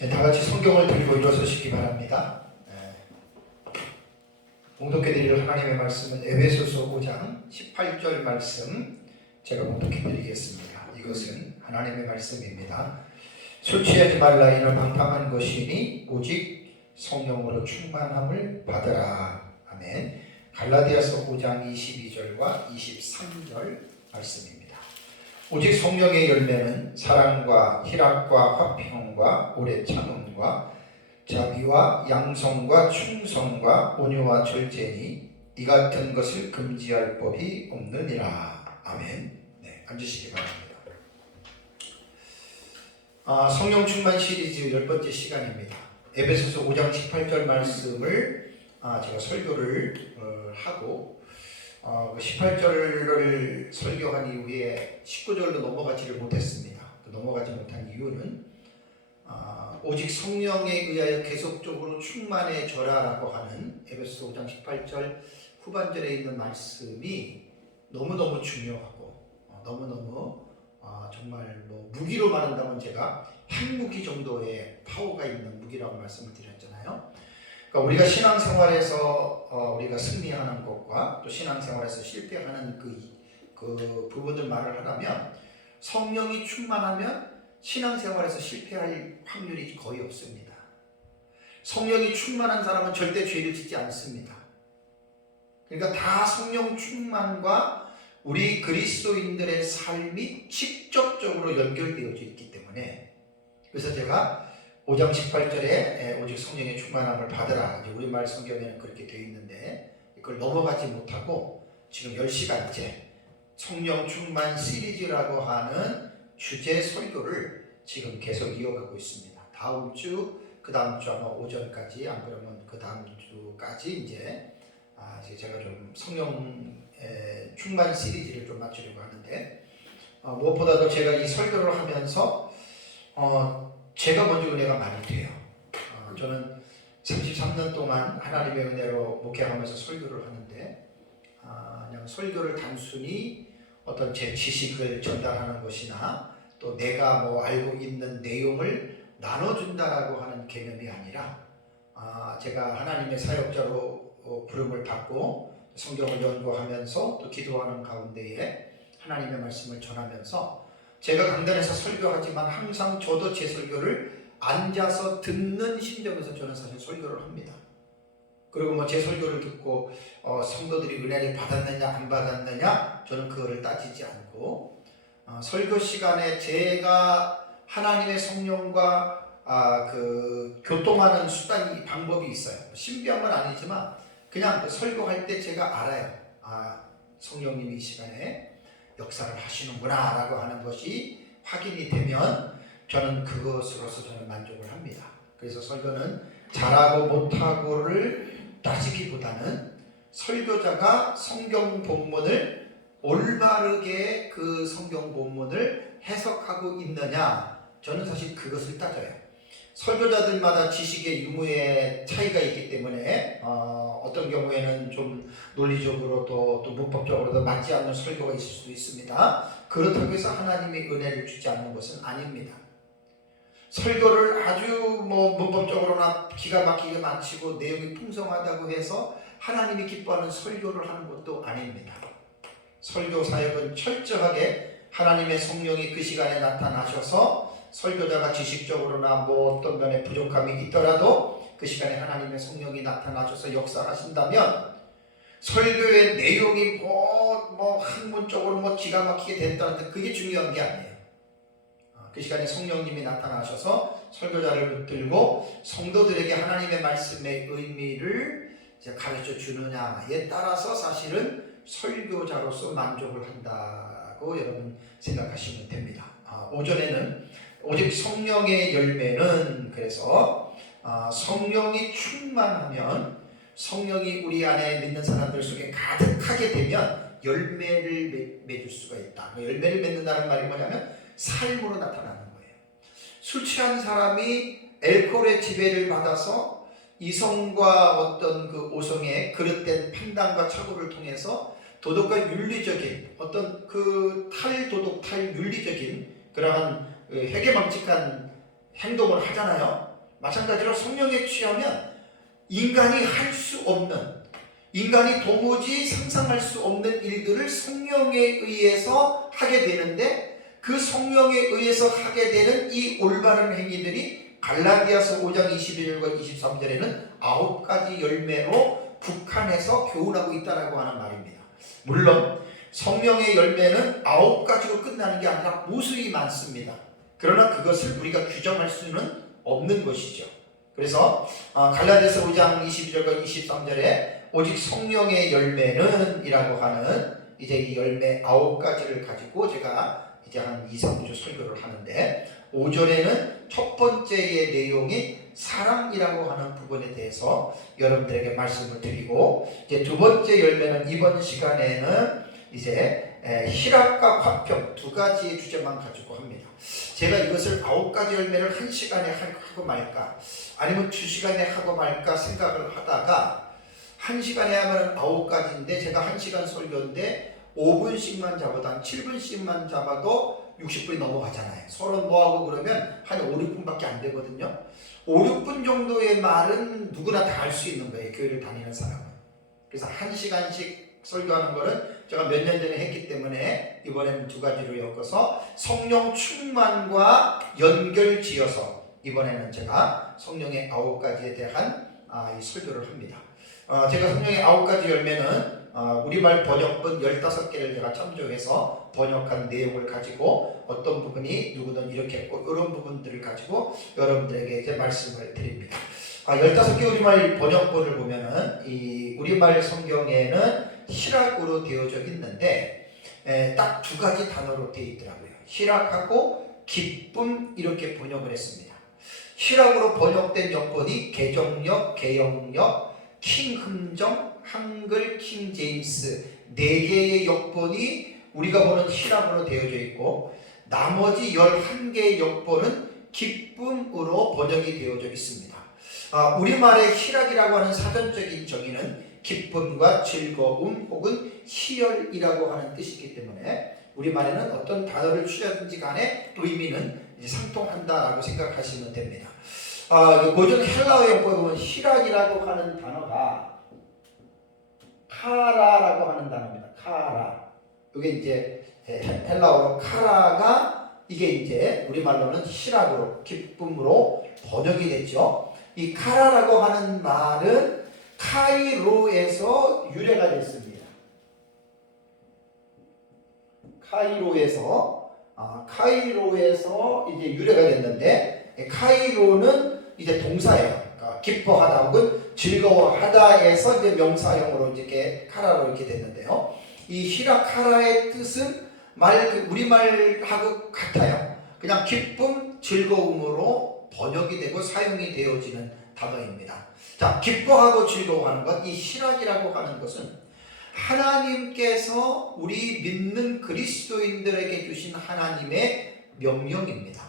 네, 다 같이 성경을 들고 일어서시기 바랍니다. 봉독해 드릴 하나님의 말씀은 에베소서 5장 18절 말씀 제가 봉독해 드리겠습니다. 이것은 하나님의 말씀입니다. 술 취하지 말라. 이는 방탕한 것이니 오직 성령으로 충만함을 받으라. 아멘. 갈라디아서 5장 22절과 23절 말씀입니다. 오직 성령의 열매는 사랑과 희락과 화평과 오래 참음과 자비와 양성과 충성과 온유와 절제니 이 같은 것을 금지할 법이 없느니라. 아멘. 네, 앉으시기 바랍니다. 성령 충만 시리즈 10번째 시간입니다. 에베소서 5장 18절 말씀을 제가 설교를 하고 18절을 설교한 이후에 19절로 넘어가지를 못했습니다. 넘어가지 못한 이유는 오직 성령에 의하여 계속적으로 충만해져라라고 하는 에베소서 5장 18절 후반절에 있는 말씀이 너무너무 중요하고 너무너무 정말 무기로 말한다면 제가 핵무기 정도의 파워가 있는 무기라고 말씀을 드렸잖아요. 그러니까 우리가 신앙생활에서 우리가 승리하는 것과 또 신앙생활에서 실패하는 그 부분을 말을 하라면, 성령이 충만하면 신앙생활에서 실패할 확률이 거의 없습니다. 성령이 충만한 사람은 절대 죄를 짓지 않습니다. 그러니까 다 성령 충만과 우리 그리스도인들의 삶이 직접적으로 연결되어져 있기 때문에, 그래서 제가 5장 18절에 오직 성령의 충만함을 받으라, 우리말 성경에는 그렇게 되어 있는데 이걸 넘어가지 못하고 지금 10시간째 성령 충만 시리즈라고 하는 주제 설교를 지금 계속 이어가고 있습니다. 다음 주, 그 다음 주 아마 오전까지, 안 그러면 그 다음 주까지 이제 제가 좀 성령 충만 시리즈를 좀 마치려고 하는데, 무엇보다도 제가 이 설교를 하면서 제가 먼저 은혜가 많이 돼요. 저는 33년 동안 하나님의 은혜로 목회하면서 설교를 하는데, 그냥 설교를 단순히 어떤 제 지식을 전달하는 것이나 또 내가 알고 있는 내용을 나눠준다라고 하는 개념이 아니라, 제가 하나님의 사역자로 부름을 받고 성경을 연구하면서 또 기도하는 가운데에 하나님의 말씀을 전하면서, 제가 강단에서 설교하지만 항상 저도 제 설교를 앉아서 듣는 심정에서 저는 사실 설교를 합니다. 그리고 제 설교를 듣고 성도들이 은혜를 받았느냐 안 받았느냐 저는 그거를 따지지 않고, 설교 시간에 제가 하나님의 성령과 교통하는 수단이, 방법이 있어요. 신비한 건 아니지만 그냥 설교할 때 제가 알아요. 성령님이 이 시간에 역사를 하시는구나 라고 하는 것이 확인이 되면 저는 그것으로서 저는 만족을 합니다. 그래서 설교는 잘하고 못하고를 따지기보다는 설교자가 성경 본문을 올바르게 그 성경 본문을 해석하고 있느냐, 저는 사실 그것을 따져요. 설교자들마다 지식의 유무의 차이가 있기 때문에 어떤 경우에는 좀 논리적으로 또 문법적으로도 맞지 않는 설교가 있을 수도 있습니다. 그렇다고 해서 하나님의 은혜를 주지 않는 것은 아닙니다. 설교를 아주 문법적으로나 기가 막히게 마치고 내용이 풍성하다고 해서 하나님이 기뻐하는 설교를 하는 것도 아닙니다. 설교 사역은 철저하게 하나님의 성령이 그 시간에 나타나셔서, 설교자가 지식적으로나 어떤 면에 부족함이 있더라도 그 시간에 하나님의 성령이 나타나셔서 역사하신다면, 설교의 내용이 학문적으로 기가 막히게 됐다는데 그게 중요한 게 아니에요. 그 시간에 성령님이 나타나셔서 설교자를 붙들고 성도들에게 하나님의 말씀의 의미를 이제 가르쳐 주느냐에 따라서 사실은 설교자로서 만족을 한다고 여러분 생각하시면 됩니다. 오전에는 오직 성령의 열매는, 그래서 성령이 충만하면, 성령이 우리 안에 믿는 사람들 속에 가득하게 되면 열매를 맺을 수가 있다. 열매를 맺는다는 말이 뭐냐면 삶으로 나타나는 거예요. 술 취한 사람이 알코올의 지배를 받아서 이성과 어떤 그 오성의 그릇된 판단과 착오를 통해서 도덕과 윤리적인 어떤 그 탈도덕 탈윤리적인 그러한 회개망측한 행동을 하잖아요. 마찬가지로 성령에 취하면 인간이 할 수 없는, 인간이 도무지 상상할 수 없는 일들을 성령에 의해서 하게 되는데, 그 성령에 의해서 하게 되는 이 올바른 행위들이 갈라디아서 5장 21절과 23절에는 9가지 열매로 국한해서 교훈하고 있다라고 하는 말입니다. 물론 성령의 열매는 9가지로 끝나는 게 아니라 무수히 많습니다. 그러나 그것을 우리가 규정할 수는 없는 것이죠. 그래서 갈라디아서 5장 22절과 23절에 오직 성령의 열매는 이라고 하는 이제 이 열매 9가지를 가지고 제가 이제 한 2, 3주 설교를 하는데, 5절에는 첫 번째의 내용인 사랑이라고 하는 부분에 대해서 여러분들에게 말씀을 드리고, 이제 두 번째 열매는 이번 시간에는 이제 희락과 화평 2가지의 주제만 가지고 합니다. 제가 이것을 9가지 열매를 1시간에 하고 말까, 아니면 2시간에 하고 말까 생각을 하다가, 1시간에 하면 9가지인데 제가 1시간 설교인데 5분씩만 잡아도, 한 7분씩만 잡아도 60분이 넘어가잖아요. 서로 뭐하고 그러면 한 5, 6분밖에 안 되거든요. 5, 6분 정도의 말은 누구나 다 할 수 있는 거예요, 교회를 다니는 사람은. 그래서 1시간씩 설교하는 거는 제가 몇 년 전에 했기 때문에 이번에는 2가지로 엮어서 성령 충만과 연결 지어서 이번에는 제가 성령의 9가지에 대한 이 설교를 합니다. 제가 성령의 9가지 열매는 우리말 번역본 15개를 제가 참조해서 번역한 내용을 가지고 어떤 부분이 누구든 이렇게 했고 이런 부분들을 가지고 여러분들에게 이제 말씀을 드립니다. 15개 우리말 번역본을 보면은 이 우리말 성경에는 희락으로 되어져 있는데 딱 2가지 단어로 되어 있더라고요. 희락하고 기쁨 이렇게 번역을 했습니다. 희락으로 번역된 역본이 개정역, 개역역, 킹흠정, 한글 킹제임스 4개의 역본이 우리가 보는 희락으로 되어져 있고, 나머지 11개의 역본은 기쁨으로 번역이 되어져 있습니다. 우리말의 희락이라고 하는 사전적인 정의는 기쁨과 즐거움 혹은 희열이라고 하는 뜻이기 때문에 우리말에는 어떤 단어를 취하든지 간에 의미는 이제 상통한다라고 생각하시면 됩니다. 고전 헬라어 역본에 보면 희락이라고 하는 단어가 카라라고 하는 단어입니다. 카라. 이게 이제 헬라어로 카라가 이게 이제 우리말로는 희락으로, 기쁨으로 번역이 됐죠. 이 카라라고 하는 말은 카이로에서 유래가 됐습니다. 카이로에서 이제 유래가 됐는데, 카이로는 이제 동사예요. 그러니까 기뻐하다 혹은 즐거워하다에서 이제 명사형으로 이렇게 카라로 이렇게 됐는데요. 이 히라카라의 뜻은 우리말하고 같아요. 그냥 기쁨, 즐거움으로 번역이 되고 사용이 되어지는 단어입니다. 자, 기뻐하고 즐거워하는 것, 이 희락이라고 하는 것은 하나님께서 우리 믿는 그리스도인들에게 주신 하나님의 명령입니다.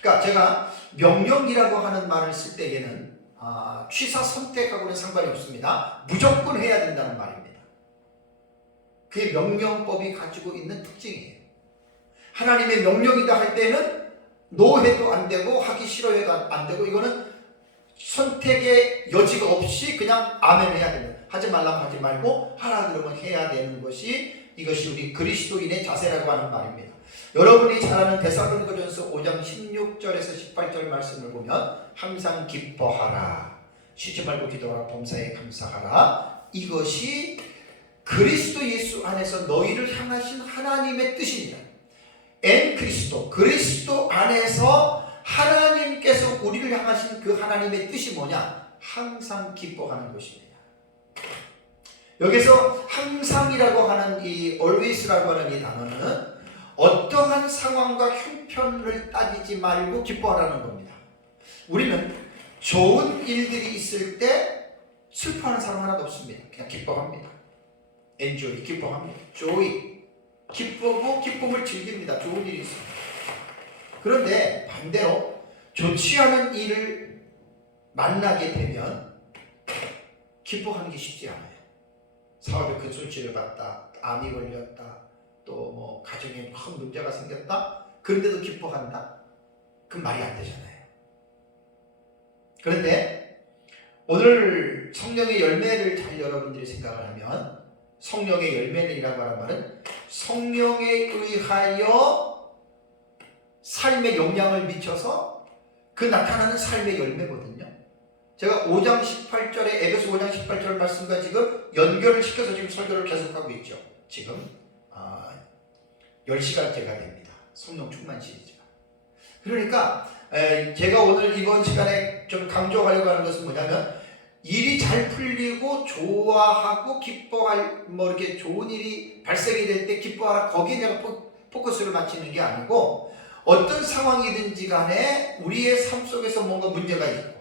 그러니까 제가 명령이라고 하는 말을 쓸 때에는 취사 선택하고는 상관이 없습니다. 무조건 해야 된다는 말입니다. 그게 명령법이 가지고 있는 특징이에요. 하나님의 명령이다 할 때는 노해도 안 되고 하기 싫어해도 안 되고, 이거는 선택의 여지가 없이 그냥 아멘 해야 됩니다. 하지 말라면 하지 말고 하라 그러면 해야 되는 것이, 이것이 우리 그리스도인의 자세라고 하는 말입니다. 여러분이 잘 아는 데살로니가전서 5장 16절에서 18절 말씀을 보면 항상 기뻐하라, 쉬지 말고 기도하라, 범사에 감사하라, 이것이 그리스도 예수 안에서 너희를 향하신 하나님의 뜻입니다. 엔 그리스도, 그리스도 안에서 하나님께서 우리를 향하신 그 하나님의 뜻이 뭐냐? 항상 기뻐하는 것입니다. 여기서 항상이라고 하는 이 always라고 하는 이 단어는 어떠한 상황과 형편을 따지지 말고 기뻐하라는 겁니다. 우리는 좋은 일들이 있을 때 슬퍼하는 사람 하나도 없습니다. 그냥 기뻐합니다. enjoy, 기뻐합니다. joy, 기쁘고 기쁨을 즐깁니다. 좋은 일이 있습니다. 그런데 반대로 좋지 않은 일을 만나게 되면 기뻐하는 게 쉽지 않아요. 사업에 큰 손실을 봤다, 암이 걸렸다, 또 뭐 가정에 큰 문제가 생겼다, 그런데도 기뻐한다? 그건 말이 안 되잖아요. 그런데 오늘 성령의 열매를 잘 여러분들이 생각을 하면 성령의 열매이라고 하는 말은 성령에 의하여 삶에 영향을 미쳐서 그 나타나는 삶의 열매거든요. 제가 5장 18절에 에베소 5장 18절 말씀과 지금 연결을 시켜서 지금 설교를 계속하고 있죠. 지금 10시간째가 됩니다. 성령 충만 시리즈가. 그러니까 제가 오늘 이번 시간에 좀 강조하려고 하는 것은 뭐냐면 일이 잘 풀리고 좋아하고 기뻐할 이렇게 좋은 일이 발생이 될 때 기뻐하라, 거기에 내가 포커스를 맞추는 게 아니고 어떤 상황이든지 간에 우리의 삶 속에서 뭔가 문제가 있고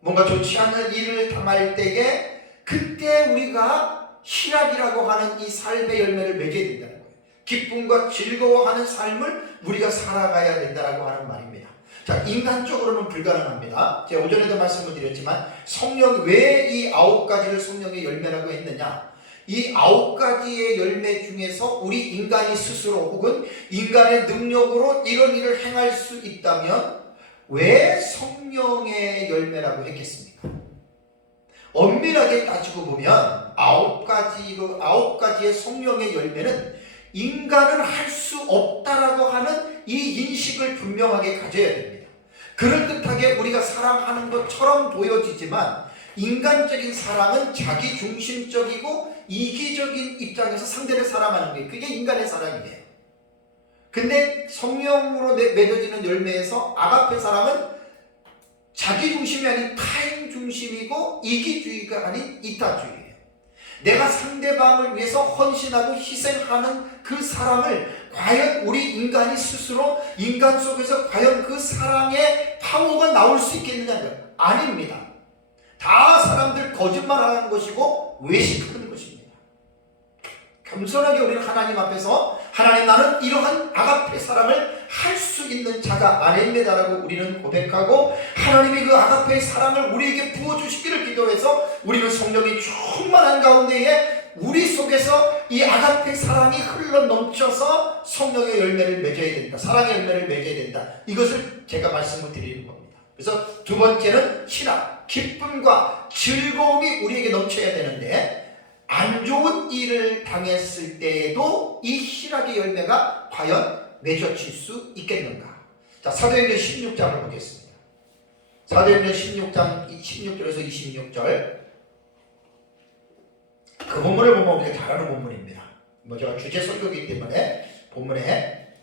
뭔가 좋지 않은 일을 당할 때에 그때 우리가 희락이라고 하는 이 삶의 열매를 맺어야 된다는 거예요. 기쁨과 즐거워하는 삶을 우리가 살아가야 된다고 하는 말입니다. 자, 인간적으로는 불가능합니다. 제가 오전에도 말씀을 드렸지만 성령 왜 이 9가지를 성령의 열매라고 했느냐, 이 9가지의 열매 중에서 우리 인간이 스스로 혹은 인간의 능력으로 이런 일을 행할 수 있다면 왜 성령의 열매라고 했겠습니까? 엄밀하게 따지고 보면 9가지의 성령의 열매는 인간은 할 수 없다라고 하는 이 인식을 분명하게 가져야 됩니다. 그럴듯하게 우리가 사랑하는 것처럼 보여지지만 인간적인 사랑은 자기중심적이고 이기적인 입장에서 상대를 사랑하는 게 그게 인간의 사랑이에요. 근데 성령으로 맺어지는 열매에서 아가페 사랑은 자기중심이 아닌 타인중심이고 이기주의가 아닌 이타주의예요. 내가 상대방을 위해서 헌신하고 희생하는 그 사랑을 과연 우리 인간이 스스로 인간 속에서 과연 그 사랑의 파워가 나올 수 있겠느냐는 아닙니다. 다 사람들 거짓말하는 것이고 외식하는 것입니다. 겸손하게 우리는 하나님 앞에서 하나님, 나는 이러한 아가페 사랑을 할 수 있는 자가 아닙니다라고 우리는 고백하고 하나님이 그 아가페의 사랑을 우리에게 부어주시기를 기도해서 우리는 성령이 충만한 가운데에 우리 속에서 이 아가페 사랑이 흘러 넘쳐서 성령의 열매를 맺어야 된다, 사랑의 열매를 맺어야 된다, 이것을 제가 말씀을 드리는 겁니다. 그래서 두 번째는 희락, 기쁨과 즐거움이 우리에게 넘쳐야 되는데 안 좋은 일을 당했을 때에도 이 희락의 열매가 과연 맺어질 수 있겠는가? 자, 사도행전 16장을 보겠습니다. 사도행전 16장 16절에서 26절. 그 본문을 보면 우리가 잘 아는 본문입니다. 제가 주제 설교이기 때문에 본문에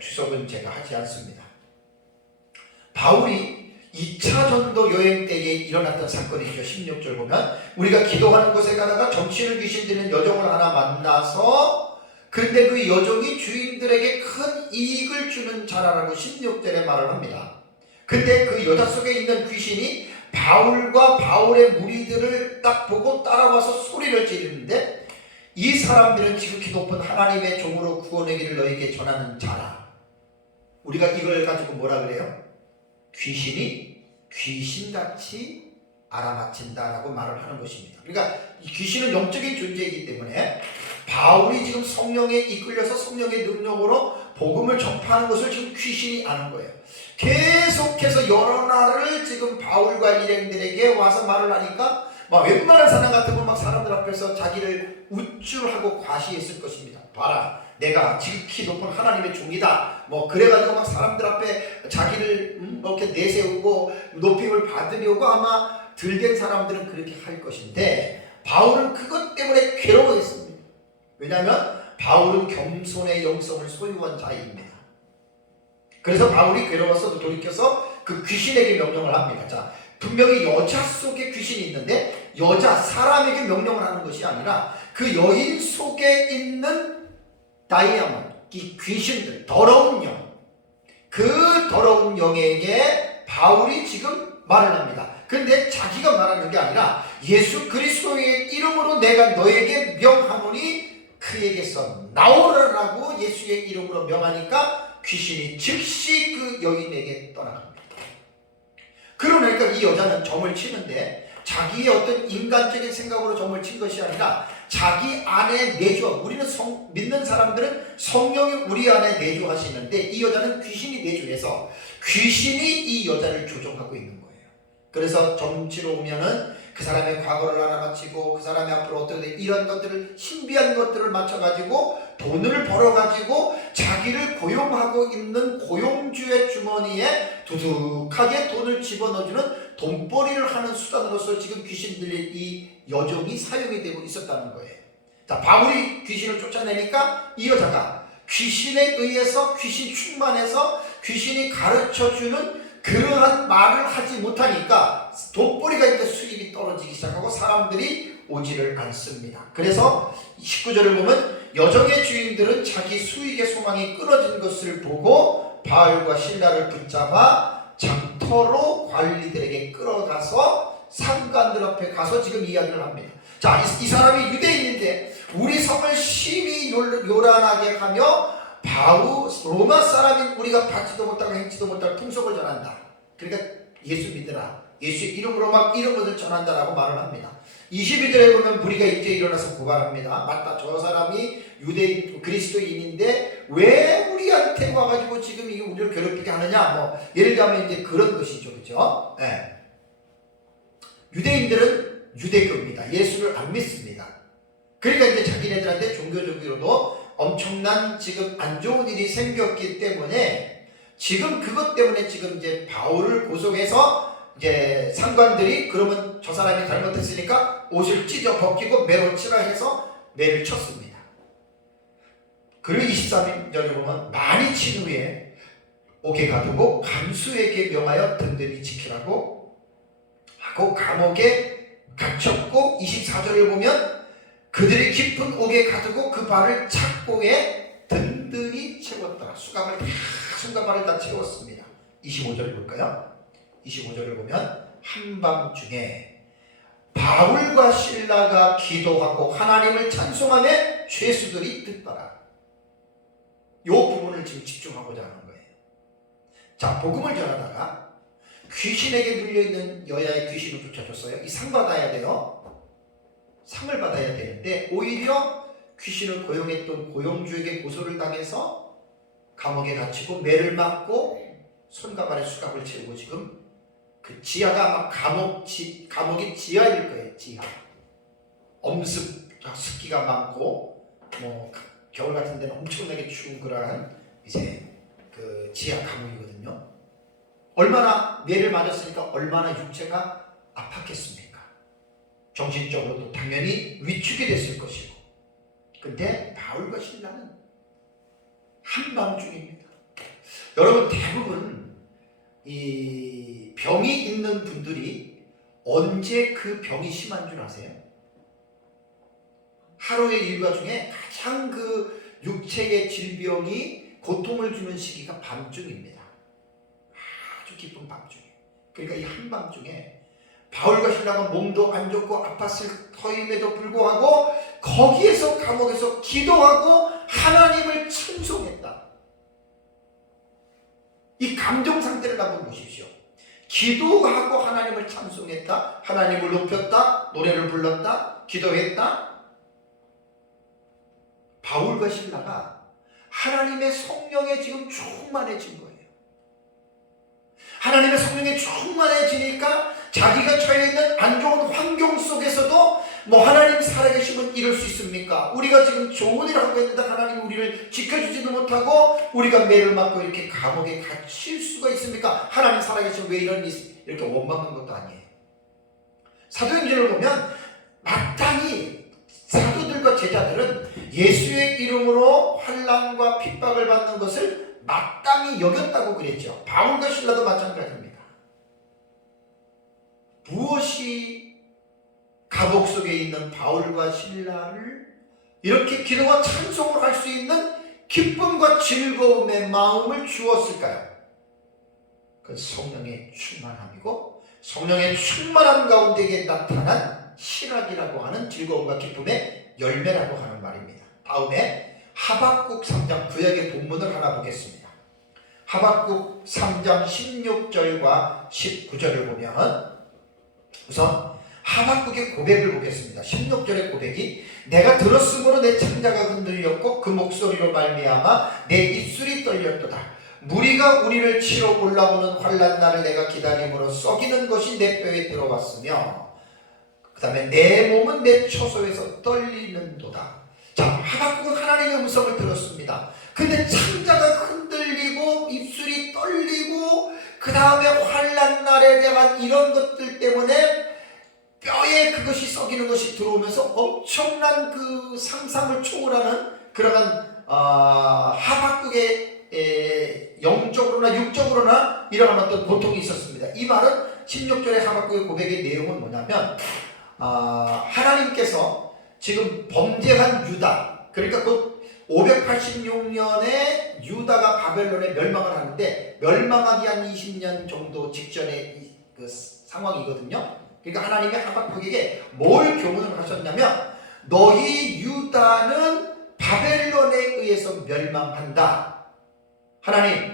주석은 제가 하지 않습니다. 바울이 2차 전도 여행 때에 일어났던 사건이죠. 16절 보면 우리가 기도하는 곳에 가다가 정신을 귀신 들린 여종을 하나 만나서, 그런데 그 여종이 주인들에게 큰 이익을 주는 자라라고 16절에 말을 합니다. 근데 그 여자 속에 있는 귀신이 바울과 바울의 무리들을 딱 보고 따라와서 소리를 지르는데, 이 사람들은 지극히 높은 하나님의 종으로 구원의 길을 너에게 전하는 자라. 우리가 이걸 가지고 뭐라 그래요? 귀신이 귀신같이 알아맞힌다라고 말을 하는 것입니다. 그러니까 이 귀신은 영적인 존재이기 때문에 바울이 지금 성령에 이끌려서 성령의 능력으로 복음을 접하는 것을 지금 귀신이 아는 거예요. 계속해서 여러 날을 지금 바울과 일행들에게 와서 말을 하니까 막 웬만한 사람 같으면 막 사람들 앞에서 자기를 우쭐하고 과시했을 것입니다. 봐라, 내가 지극히 높은 하나님의 종이다. 그래가지고 막 사람들 앞에 자기를 이렇게 내세우고 높임을 받으려고 아마 들된 사람들은 그렇게 할 것인데, 바울은 그것 때문에 괴로워했습니다. 왜냐하면 바울은 겸손의 영성을 소유한 자입니다. 그래서 바울이 괴로워서 돌이켜서 그 귀신에게 명령을 합니다. 자, 분명히 여자 속에 귀신이 있는데 여자 사람에게 명령을 하는 것이 아니라 그 여인 속에 있는 다이아몬드, 이 귀신들, 더러운 영, 그 더러운 영에게 바울이 지금 말을 합니다. 그런데 자기가 말하는 게 아니라 예수 그리스도의 이름으로 내가 너에게 명하노니 그에게서 나오라라고 예수의 이름으로 명하니까 귀신이 즉시 그 여인에게 떠나갑니다. 그러니까 이 여자는 점을 치는데 자기의 어떤 인간적인 생각으로 점을 친 것이 아니라 자기 안에 내주, 우리는 믿는 사람들은 성령이 우리 안에 내주하시는데 이 여자는 귀신이 내주해서 귀신이 이 여자를 조종하고 있는 거예요. 그래서 점치러 오면은 그 사람의 과거를 알아맞히고 그 사람이 앞으로 어떻게 돼 이런 것들을 신비한 것들을 맞춰가지고 돈을 벌어가지고 자기를 고용하고 있는 고용주의 주머니에 두둑하게 돈을 집어넣어주는 돈벌이를 하는 수단으로서 지금 귀신들의 이 여종이 사용이 되고 있었다는 거예요. 자, 바울이 귀신을 쫓아내니까 이 여자가 귀신에 의해서 귀신 충만해서 귀신이 가르쳐주는 그러한 말을 하지 못하니까 돈벌이가 이제 수입이 떨어지기 시작하고 사람들이 오지를 않습니다. 그래서 19절을 보면 여정의 주인들은 자기 수익의 소망이 끊어진 것을 보고 바울과 실라를 붙잡아 장터로 관리들에게 끌어가서 상관들 앞에 가서 지금 이야기를 합니다. 자, 이 사람이 유대인인데 우리 성을 심히 요란하게 하며 로마 사람인 우리가 받지도 못하고 행치도 못할 풍속을 전한다. 그러니까 예수 믿으라. 예수의 이름으로 막 이런 것을 전한다라고 말을 합니다. 22절에 보면 무리가 이제 일어나서 고발합니다. 맞다. 저 사람이 유대인 그리스도인인데 왜 우리한테 와가지고 지금 이 우리를 괴롭히게 하느냐. 뭐 예를 들면 이제 그런 것이죠. 그죠? 네. 유대인들은 유대교입니다. 예수를 안 믿습니다. 그러니까 이제 자기네들한테 종교적으로도 엄청난 지금 안 좋은 일이 생겼기 때문에 지금 그것 때문에 지금 이제 바울을 구속해서 이제 상관들이 그러면 저 사람이 잘못했으니까 옷을 찢어 벗기고 매로 치라 해서 매를 쳤습니다. 그리고 23절에 보면 많이 친 후에 옥에 가두고 간수에게 명하여 든든히 지키라고 하고 감옥에 갇혔고 24절을 보면 그들이 깊은 옥에 가두고 그 발을 착고에 든든히 채웠더라. 손과 발을 다 채웠습니다. 25절을 볼까요? 25절을 보면 한밤중에 바울과 실라가 기도하고 하나님을 찬송하며 죄수들이 듣더라. 이 부분을 지금 집중하고자 하는 거예요. 자, 복음을 전하다가 귀신에게 눌려있는 여자의 귀신을 쫓아줬어요. 이 상 받아야 돼요. 상을 받아야 되는데 오히려 귀신을 고용했던 고용주에게 고소를 당해서 감옥에 갇히고 매를 맞고 손과 발에 수갑을 채우고 지금 그 지하가 아마 감옥이 지하일 거예요. 지하. 습기가 많고 뭐 겨울 같은 데는 엄청나게 추운 그러한 이제 그 지하 감옥이거든요. 얼마나 매를 맞았으니까 얼마나 육체가 아팠겠습니까? 정신적으로도 당연히 위축이 됐을 것이고. 근데 바울과 실라는 한밤중입니다. 여러분 대부분 이 병이 있는 분들이 언제 그 병이 심한 줄 아세요? 하루의 일과 중에 가장 그 육체의 질병이 고통을 주는 시기가 밤중입니다. 아주 깊은 밤중에. 그러니까 이 한밤중에 바울과 실라가 몸도 안 좋고 아팠을 터임에도 불구하고 거기에서 감옥에서 기도하고 하나님을 찬송했다. 이 감정 상태를 한번 보십시오. 기도하고 하나님을 찬송했다. 하나님을 높였다. 노래를 불렀다. 기도했다. 바울과 실라가 하나님의 성령에 지금 충만해진 거예요. 하나님의 성령에 충만해지니까 자기가 처해있는 안 좋은 환경 속에서도 뭐 하나님 살아계시면 이럴 수 있습니까? 우리가 지금 좋은 일을 하고 있는데 하나님 우리를 지켜주지도 못하고 우리가 매를 맞고 이렇게 감옥에 갇힐 수가 있습니까? 하나님 살아계시면 왜 이렇게 원망한 것도 아니에요. 사도행전을 보면 마땅히 사도들과 제자들은 예수의 이름으로 환난과 핍박을 받는 것을 마땅히 여겼다고 그랬죠. 바울과 실라도 마찬가지입니다. 무엇이 감옥 속에 있는 바울과 실라를 이렇게 기도와 찬송을 할 수 있는 기쁨과 즐거움의 마음을 주었을까요? 그 성령의 충만함이고 성령의 충만함 가운데에 나타난 실학이라고 하는 즐거움과 기쁨의 열매라고 하는 말입니다. 다음에 하박국 3장 구약의 본문을 하나 보겠습니다. 하박국 3장 16절과 19절을 보면 우선 하박국의 고백을 보겠습니다. 16절의 고백이 내가 들었으므로 내 창자가 흔들렸고 그 목소리로 말미암아 내 입술이 떨렸도다. 무리가 우리를 치러 올라오는 환난 날을 내가 기다림으로 썩이는 것이 내 뼈에 들어왔으며 그 다음에 내 몸은 내 처소에서 떨리는도다. 자, 하박국은 하나님의 음성을 들었습니다. 근데 창자가 흔들리고 입술이 떨리고 그 다음에 환난 날에 대한 이런 것들 때문에 뼈에 그것이 썩이는 것이 들어오면서 엄청난 그 상상을 초월하는 그러한 하박국의 영적으로나 육적으로나 이러한 어떤 고통이 있었습니다. 이 말은 16절의 하박국의 고백의 내용은 뭐냐면 하나님께서 지금 범죄한 유다, 그러니까 곧 586년에 유다가 바벨론에 멸망을 하는데 멸망하기 한 20년 정도 직전의 그 상황이거든요. 그러니까 하나님이 하박국에게 뭘 교훈을 하셨냐면 너희 유다는 바벨론에 의해서 멸망한다. 하나님,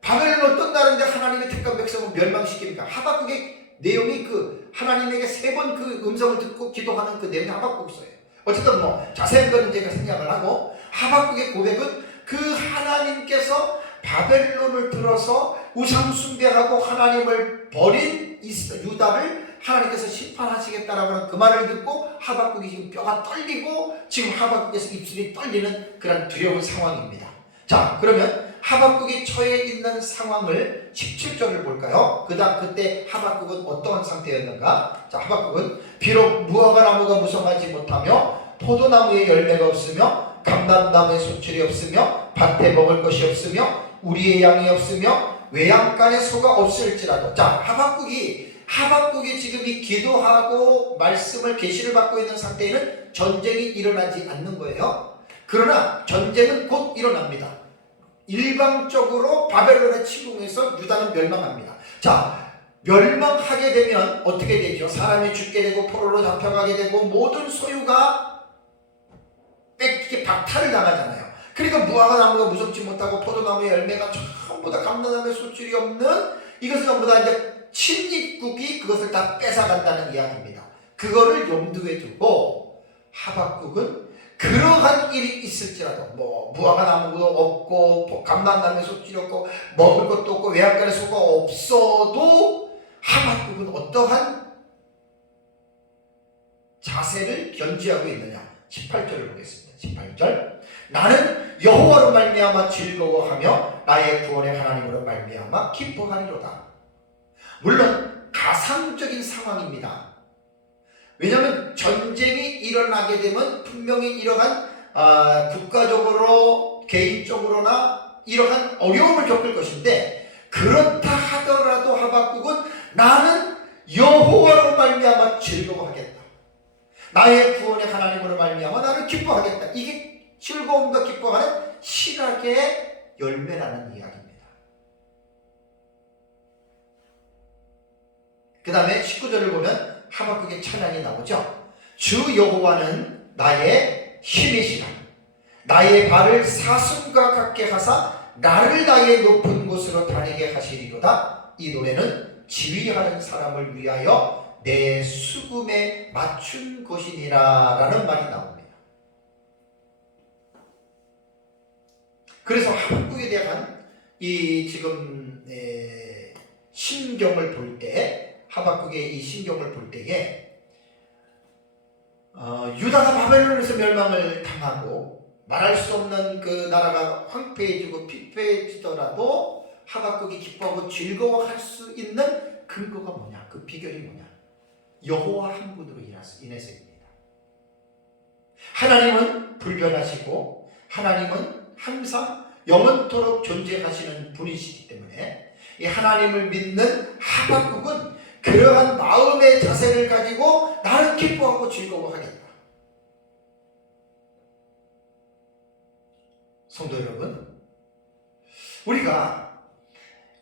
바벨론 떠나는데 하나님의 택한 백성을 멸망시킵니까? 하박국의 내용이 그 하나님에게 3번 그 음성을 듣고 기도하는 그 내용이 하박국서예요. 어쨌든 뭐 자세한 거는 제가 생략을 하고 하박국의 고백은 그 하나님께서 바벨론을 들어서 우상 숭배하고 하나님을 버린 유다를 하나님께서 심판하시겠다라고 하는 그 말을 듣고 하박국이 지금 뼈가 떨리고 지금 하박국에서 입술이 떨리는 그런 두려운 상황입니다. 자, 그러면 하박국이 처해 있는 상황을 17절을 볼까요? 그때 하박국은 어떠한 상태였는가? 자, 하박국은 비록 무화과 나무가 무성하지 못하며 포도나무에 열매가 없으며 감람나무에 소출이 없으며 밭에 먹을 것이 없으며 우리의 양이 없으며 외양간에 소가 없을지라도, 자, 하박국이 지금 이 기도하고 말씀을 계시를 받고 있는 상태에는 전쟁이 일어나지 않는 거예요. 그러나 전쟁은 곧 일어납니다. 일방적으로 바벨론에 침공해서 유다는 멸망합니다. 자, 멸망하게 되면 어떻게 되죠? 사람이 죽게 되고 포로로 잡혀가게 되고 모든 소유가 뺏기게 박탈을 당하잖아요. 그러니까 무화과 나무가 무섭지 못하고 포도나무의 열매가 전부 다 감람나무의 소출이 없는 이것은 전부 다 이제 친입국이 그것을 다 뺏어간다는 이야기입니다. 그거를 염두에 두고 하박국은 그러한 일이 있을지라도 뭐 무화과 나무도 없고 감람나무에 소출이 없고 먹을 것도 없고 외양간에 소가 없어도 하박국은 어떠한 자세를 견지하고 있느냐? 18절을 보겠습니다. 18절, 나는 여호와로 말미암아 즐거워하며 나의 구원의 하나님으로 말미암아 기뻐하리로다. 물론 가상적인 상황입니다. 왜냐하면 전쟁이 일어나게 되면 분명히 이러한 국가적으로 개인적으로나 이러한 어려움을 겪을 것인데, 그렇다 하더라도 하박국은 나는 여호와로 말미암아 즐거워하겠다. 나의 구원의 하나님으로 말미암아 나를 기뻐하겠다. 이게 즐거움과 기뻐하는 실학의 열매라는 이야기입니다. 그 다음에 19절을 보면 하박국의 찬양이 나오죠. 주 여호와는 나의 힘이시라. 나의 발을 사슴과 같게 하사 나를 나의 높은 곳으로 다니게 하시리로다. 이 노래는 지휘하는 사람을 위하여 내 수금에 맞춘 것이니라 라는 말이 나옵니다. 그래서 하박국에 대한 이 지금 심경을 볼 때, 하박국의 이 심경을 볼 때에 유다가 바벨론에서 멸망을 당하고 말할 수 없는 그 나라가 황폐해지고 피폐해지더라도 하박국이 기뻐하고 즐거워할 수 있는 근거가 뭐냐? 그 비결이 뭐냐? 여호와 한 분으로 인해서입니다. 하나님은 불변하시고 하나님은 항상 영원토록 존재하시는 분이시기 때문에 이 하나님을 믿는 하박국은 그러한 마음의 자세를 가지고 나를 기뻐하고 즐거워하겠다. 성도 여러분, 우리가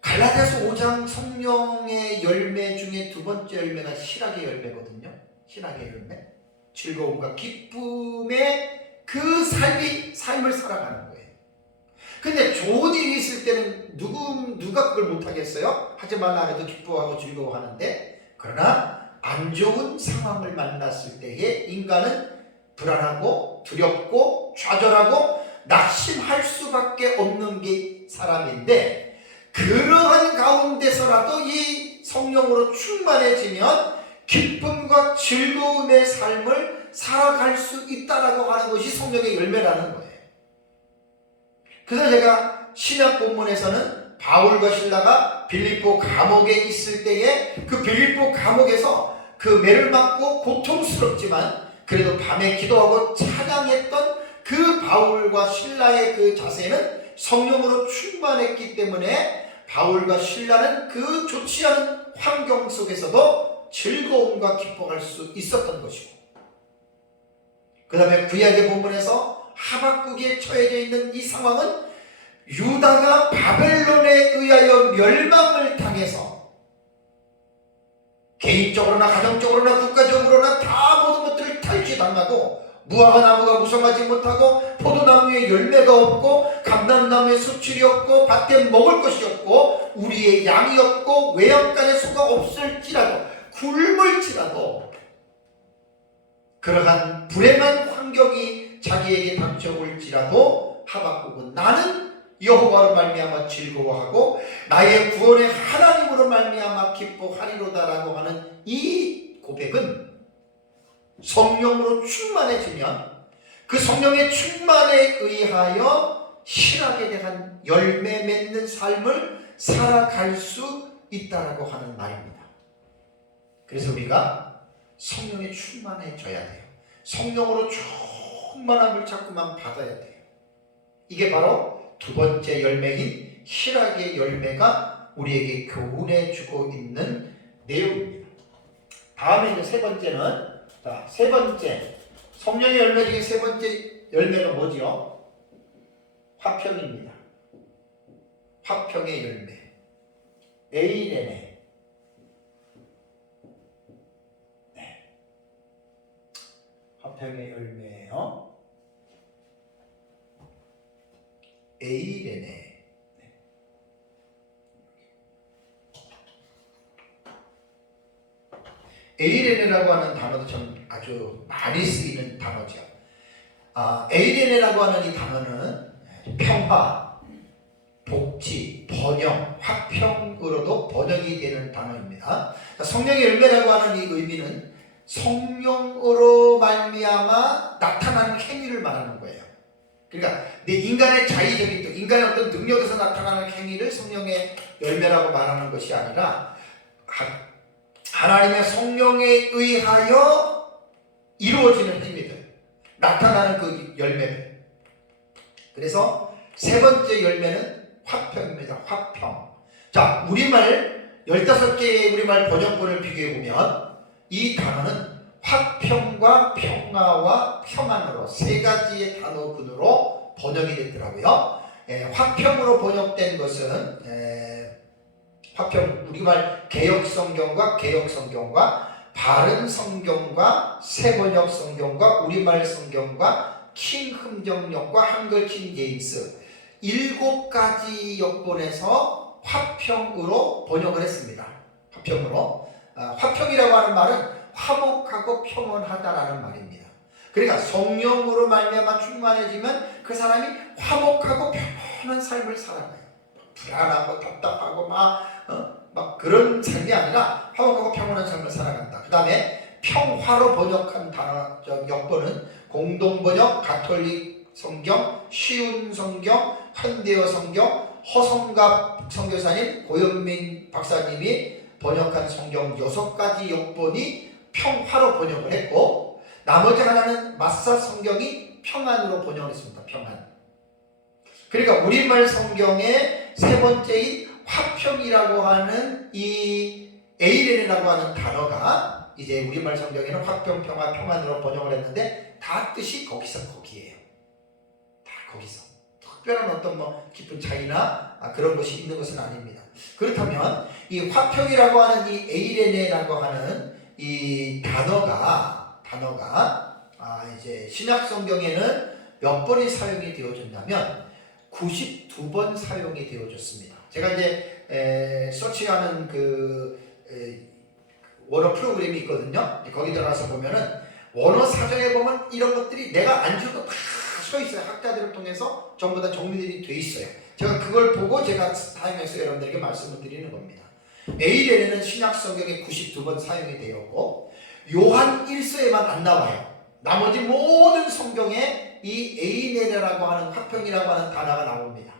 갈라디아서 5장 성령의 열매 중에 두 번째 열매가 실학의 열매거든요. 실학의 열매, 즐거움과 기쁨의 그 삶을 살아가는 거예요. 근데 좋은 일이 있을 때는 누가 그걸 못하겠어요? 하지 말라 해도 기뻐하고 즐거워하는데, 그러나 안 좋은 상황을 만났을 때에 인간은 불안하고 두렵고 좌절하고 낙심할 수밖에 없는 게 사람인데, 그러한 가운데서라도 이 성령으로 충만해지면 기쁨과 즐거움의 삶을 살아갈 수 있다라고 하는 것이 성령의 열매라는 거예요. 그래서 제가 신약 본문에서는 바울과 실라가 빌립보 감옥에 있을 때에 그 빌립보 감옥에서 그 매를 맞고 고통스럽지만 그래도 밤에 기도하고 찬양했던 그 바울과 실라의 그 자세는 성령으로 충만했기 때문에 바울과 실라는 그 좋지 않은 환경 속에서도 즐거움과 기뻐할 수 있었던 것이고, 그 다음에 구약의 본문에서 하박국에 처해져 있는 이 상황은 유다가 바벨론에 의하여 멸망을 당해서 개인적으로나 가정적으로나 국가적으로나 다 모든 것들을 탈취당하고 무화과 나무가 무성하지 못하고 포도나무에 열매가 없고 감람나무에 수출이 없고 밭에 먹을 것이 없고 우리의 양이 없고 외양간에 소가 없을지라도 굶을지라도 그러한 불행한 환경이 자기에게 닥쳐올지라도 하박국은 나는 여호와로 말미암아 즐거워하고 나의 구원의 하나님으로 말미암아 기뻐하리로다라고 하는 이 고백은 성령으로 충만해지면 그 성령의 충만에 의하여 신학에 대한 열매 맺는 삶을 살아갈 수 있다라고 하는 말입니다. 그래서 우리가 성령에 충만해져야 돼요. 성령으로 충만함을 자꾸만 받아야 돼요. 이게 바로 두 번째 열매인 희락의 열매가 우리에게 교훈해 주고 있는 내용입니다. 다음에 이제 세 번째는, 세 번째 성령의 열매 중에 세 번째 열매가 뭐지요? 화평입니다. 화평의 열매, 에이레네. 화평의 열매예요. 에이레네. 에이레네라고 하는 단어도 참 아주 많이 쓰이는 단어죠. 에이레네라고 하는 이 단어는 평화, 복지, 번영, 화평으로도 번역이 되는 단어입니다. 성령의 열매라고 하는 이 의미는 성령으로 말미암아 나타나는 행위를 말하는 거예요. 그러니까 내 인간의 자의적인 또 인간의 어떤 능력에서 나타나는 행위를 성령의 열매라고 말하는 것이 아니라 하나님의 성령에 의하여 이루어지는 행위들, 나타나는 그 열매들. 그래서 세 번째 열매는 화평입니다. 화평. 자, 우리말 15개의 우리말 번역본을 비교해보면 이 단어는 화평과 평화와 평안으로 세 가지의 단어군으로 번역이 됐더라고요. 화평으로 번역된 것은 화평, 우리말 개역성경과 개역성경과 바른성경과 새번역 성경과 우리말 성경과 킹흠정역과 한글 킹제임스 7가지 역본에서 화평으로 번역을 했습니다. 화평으로. 화평이라고 하는 말은 화목하고 평온하다라는 말입니다. 그러니까 성령으로 말미암아 충만해지면 그 사람이 화목하고 평온한 삶을 살아가요. 불안하고 답답하고 막 그런 삶이 아니라 화목하고 평온한 삶을 살아간다. 그 다음에 평화로 번역한 단어 역본은 공동번역, 가톨릭 성경, 쉬운 성경, 현대어 성경, 허성갑 선교사님, 고현민 박사님이 번역한 성경 6가지 역본이 평화로 번역을 했고, 나머지 하나는 마사 성경이 평안으로 번역을 했습니다. 평안. 그러니까 우리말 성경의 세 번째인 화평이라고 하는 이 에이레네라고 하는 단어가 이제 우리말 성경에는 화평, 평화, 평안으로 번역을 했는데 다 뜻이 거기서 거기에요. 다 거기서. 특별한 어떤 깊은 차이나 그런 것이 있는 것은 아닙니다. 그렇다면 이 화평이라고 하는 이 에이레네라고 하는 이 단어가 이제 신약 성경에는 몇 번이 사용이 되어졌냐면 92번 사용이 되어졌습니다. 제가 이제 서치하는 그 원어 프로그램이 있거든요. 거기 들어가서 보면은 원어 사전에 보면 이런 것들이 내가 안 줘도 다 써 있어요. 학자들을 통해서 전부 다 정리들이 돼 있어요. 제가 그걸 보고 제가 사용해서 여러분들에게 말씀을 드리는 겁니다. 에이레네는 신약 성경에 92번 사용이 되었고 요한 1서에만 안 나와요. 나머지 모든 성경에 이 에이레네라고 하는 화평이라고 하는 단어가 나옵니다.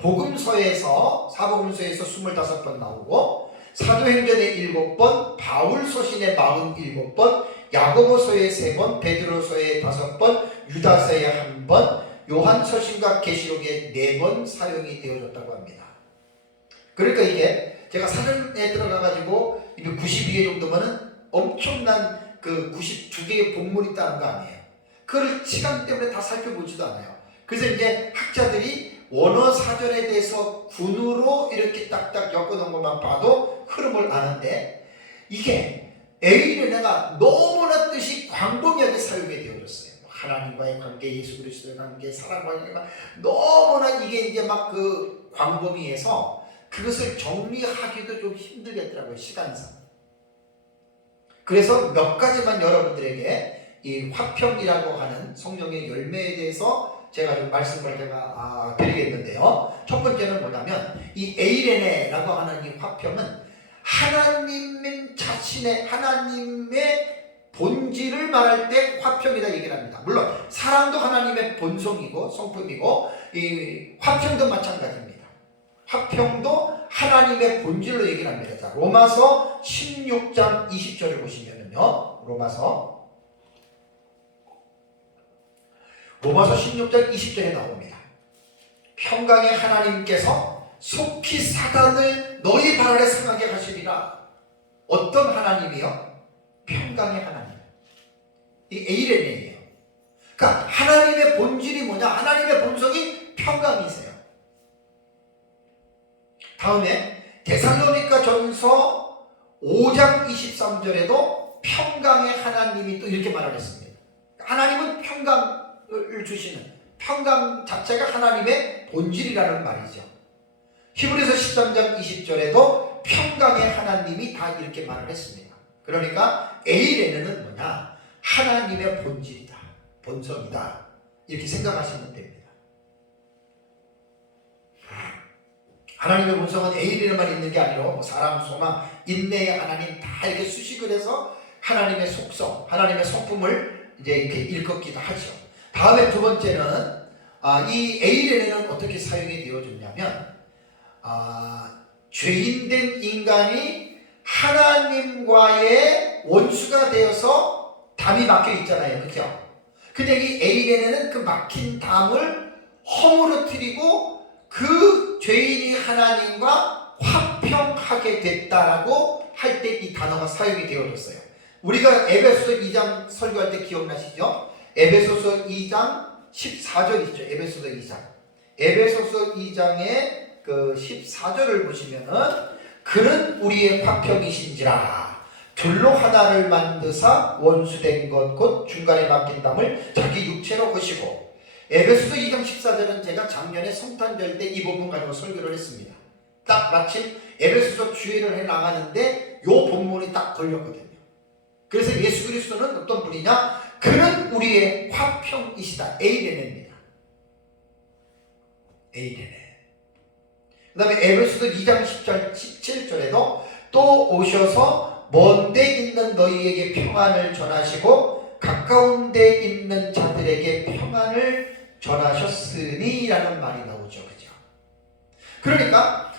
복음서에서 사복음서에서 25번 나오고 사도행전에 7번, 바울서신에 47번, 야고보서에 3번, 베드로서에 5번, 유다서에 1번, 요한서신과 계시록에 4번 사용이 되어졌다고 합니다. 그러니까 이게 제가 사전에 들어가가지고 92개 정도면은 엄청난 그 92개의 본문이 있다는 거 아니에요. 그걸 시간 때문에 다 살펴보지도 않아요. 그래서 이제 학자들이 원어 사전에 대해서 군으로 이렇게 딱딱 엮어놓은 것만 봐도 흐름을 아는데 이게 에이레네가 너무나 뜻이 광범위하게 사용이 되어졌어요. 하나님과의 관계, 예수 그리스도의 관계, 사랑과의 관계, 너무나 이게 이제 막 그 광범위해서 그것을 정리하기도 좀 힘들겠더라고요, 시간상. 그래서 몇 가지만 여러분들에게 이 화평이라고 하는 성령의 열매에 대해서 제가 좀 말씀을 제가 드리겠는데요. 첫 번째는 뭐냐면 이 에이레네라고 하는 이 화평은 하나님 자신의 하나님의 본질을 말할 때 화평이다 얘기를 합니다. 물론 사랑도 하나님의 본성이고 성품이고 이 화평도 마찬가지입니다. 화평도 하나님의 본질로 얘기를 합니다. 자, 로마서 16장 20절을 보시면은요. 로마서 16장 20절에 나옵니다. 평강의 하나님께서 속히 사단을 너희 발 아래 상하게 하시리라. 어떤 하나님이요? 평강의 하나님. 이 에이레네예요. 그러니까 하나님의 본질이 뭐냐? 하나님의 본성이 평강이세요. 다음에 데살로니가 전서 5장 23절에도 평강의 하나님이 또 이렇게 말을 했습니다. 하나님은 평강을 주시는 평강 자체가 하나님의 본질이라는 말이죠. 히브리서 13장 20절에도 평강의 하나님이 다 이렇게 말을 했습니다. 그러니까 에이레네는 뭐냐? 하나님의 본질이다. 본성이다. 이렇게 생각하시면 됩니다. 하나님의 본성은 에이레네만 있는 게 아니라 뭐 사랑, 소망, 인내의 하나님 다 이렇게 수식을 해서 하나님의 속성, 하나님의 성품을 이제 이렇게 일컫기도 하죠. 다음에 두 번째는 이 에이레네는 어떻게 사용이 되어졌냐면 죄인된 인간이 하나님과의 원수가 되어서 담이 막혀 있잖아요. 그렇죠? 근데 이 에이레네는 그 막힌 담을 허물어뜨리고 그 죄인이 하나님과 화평하게 됐다라고 할 때 이 단어가 사용이 되어졌어요. 우리가 에베소서 2장 설교할 때 기억나시죠? 에베소서 2장 14절 있죠. 에베소서 2장. 에베소서 2장의 그 14절을 보시면은 그는 우리의 화평이신지라 둘로 하나를 만드사 원수된 것 곧 중간에 막힌 담을 자기 육체로 거시고. 에베소서 2장 14절은 제가 작년에 성탄절 때 이 부분 가지고 설교를 했습니다. 딱 마침 에베소서 주일을 해 나가는데 요 본문이 딱 걸렸거든요. 그래서 예수 그리스도는 어떤 분이냐? 그는 우리의 화평이시다. 에이레네입니다. 에이레네. 그 다음에 에베소서 2장 17절에도 또 오셔서 먼 데 있는 너희에게 평안을 전하시고 가까운 데 있는 자들에게 평안을 전하셨으니 라는 말이 나오죠. 그죠? 그러니까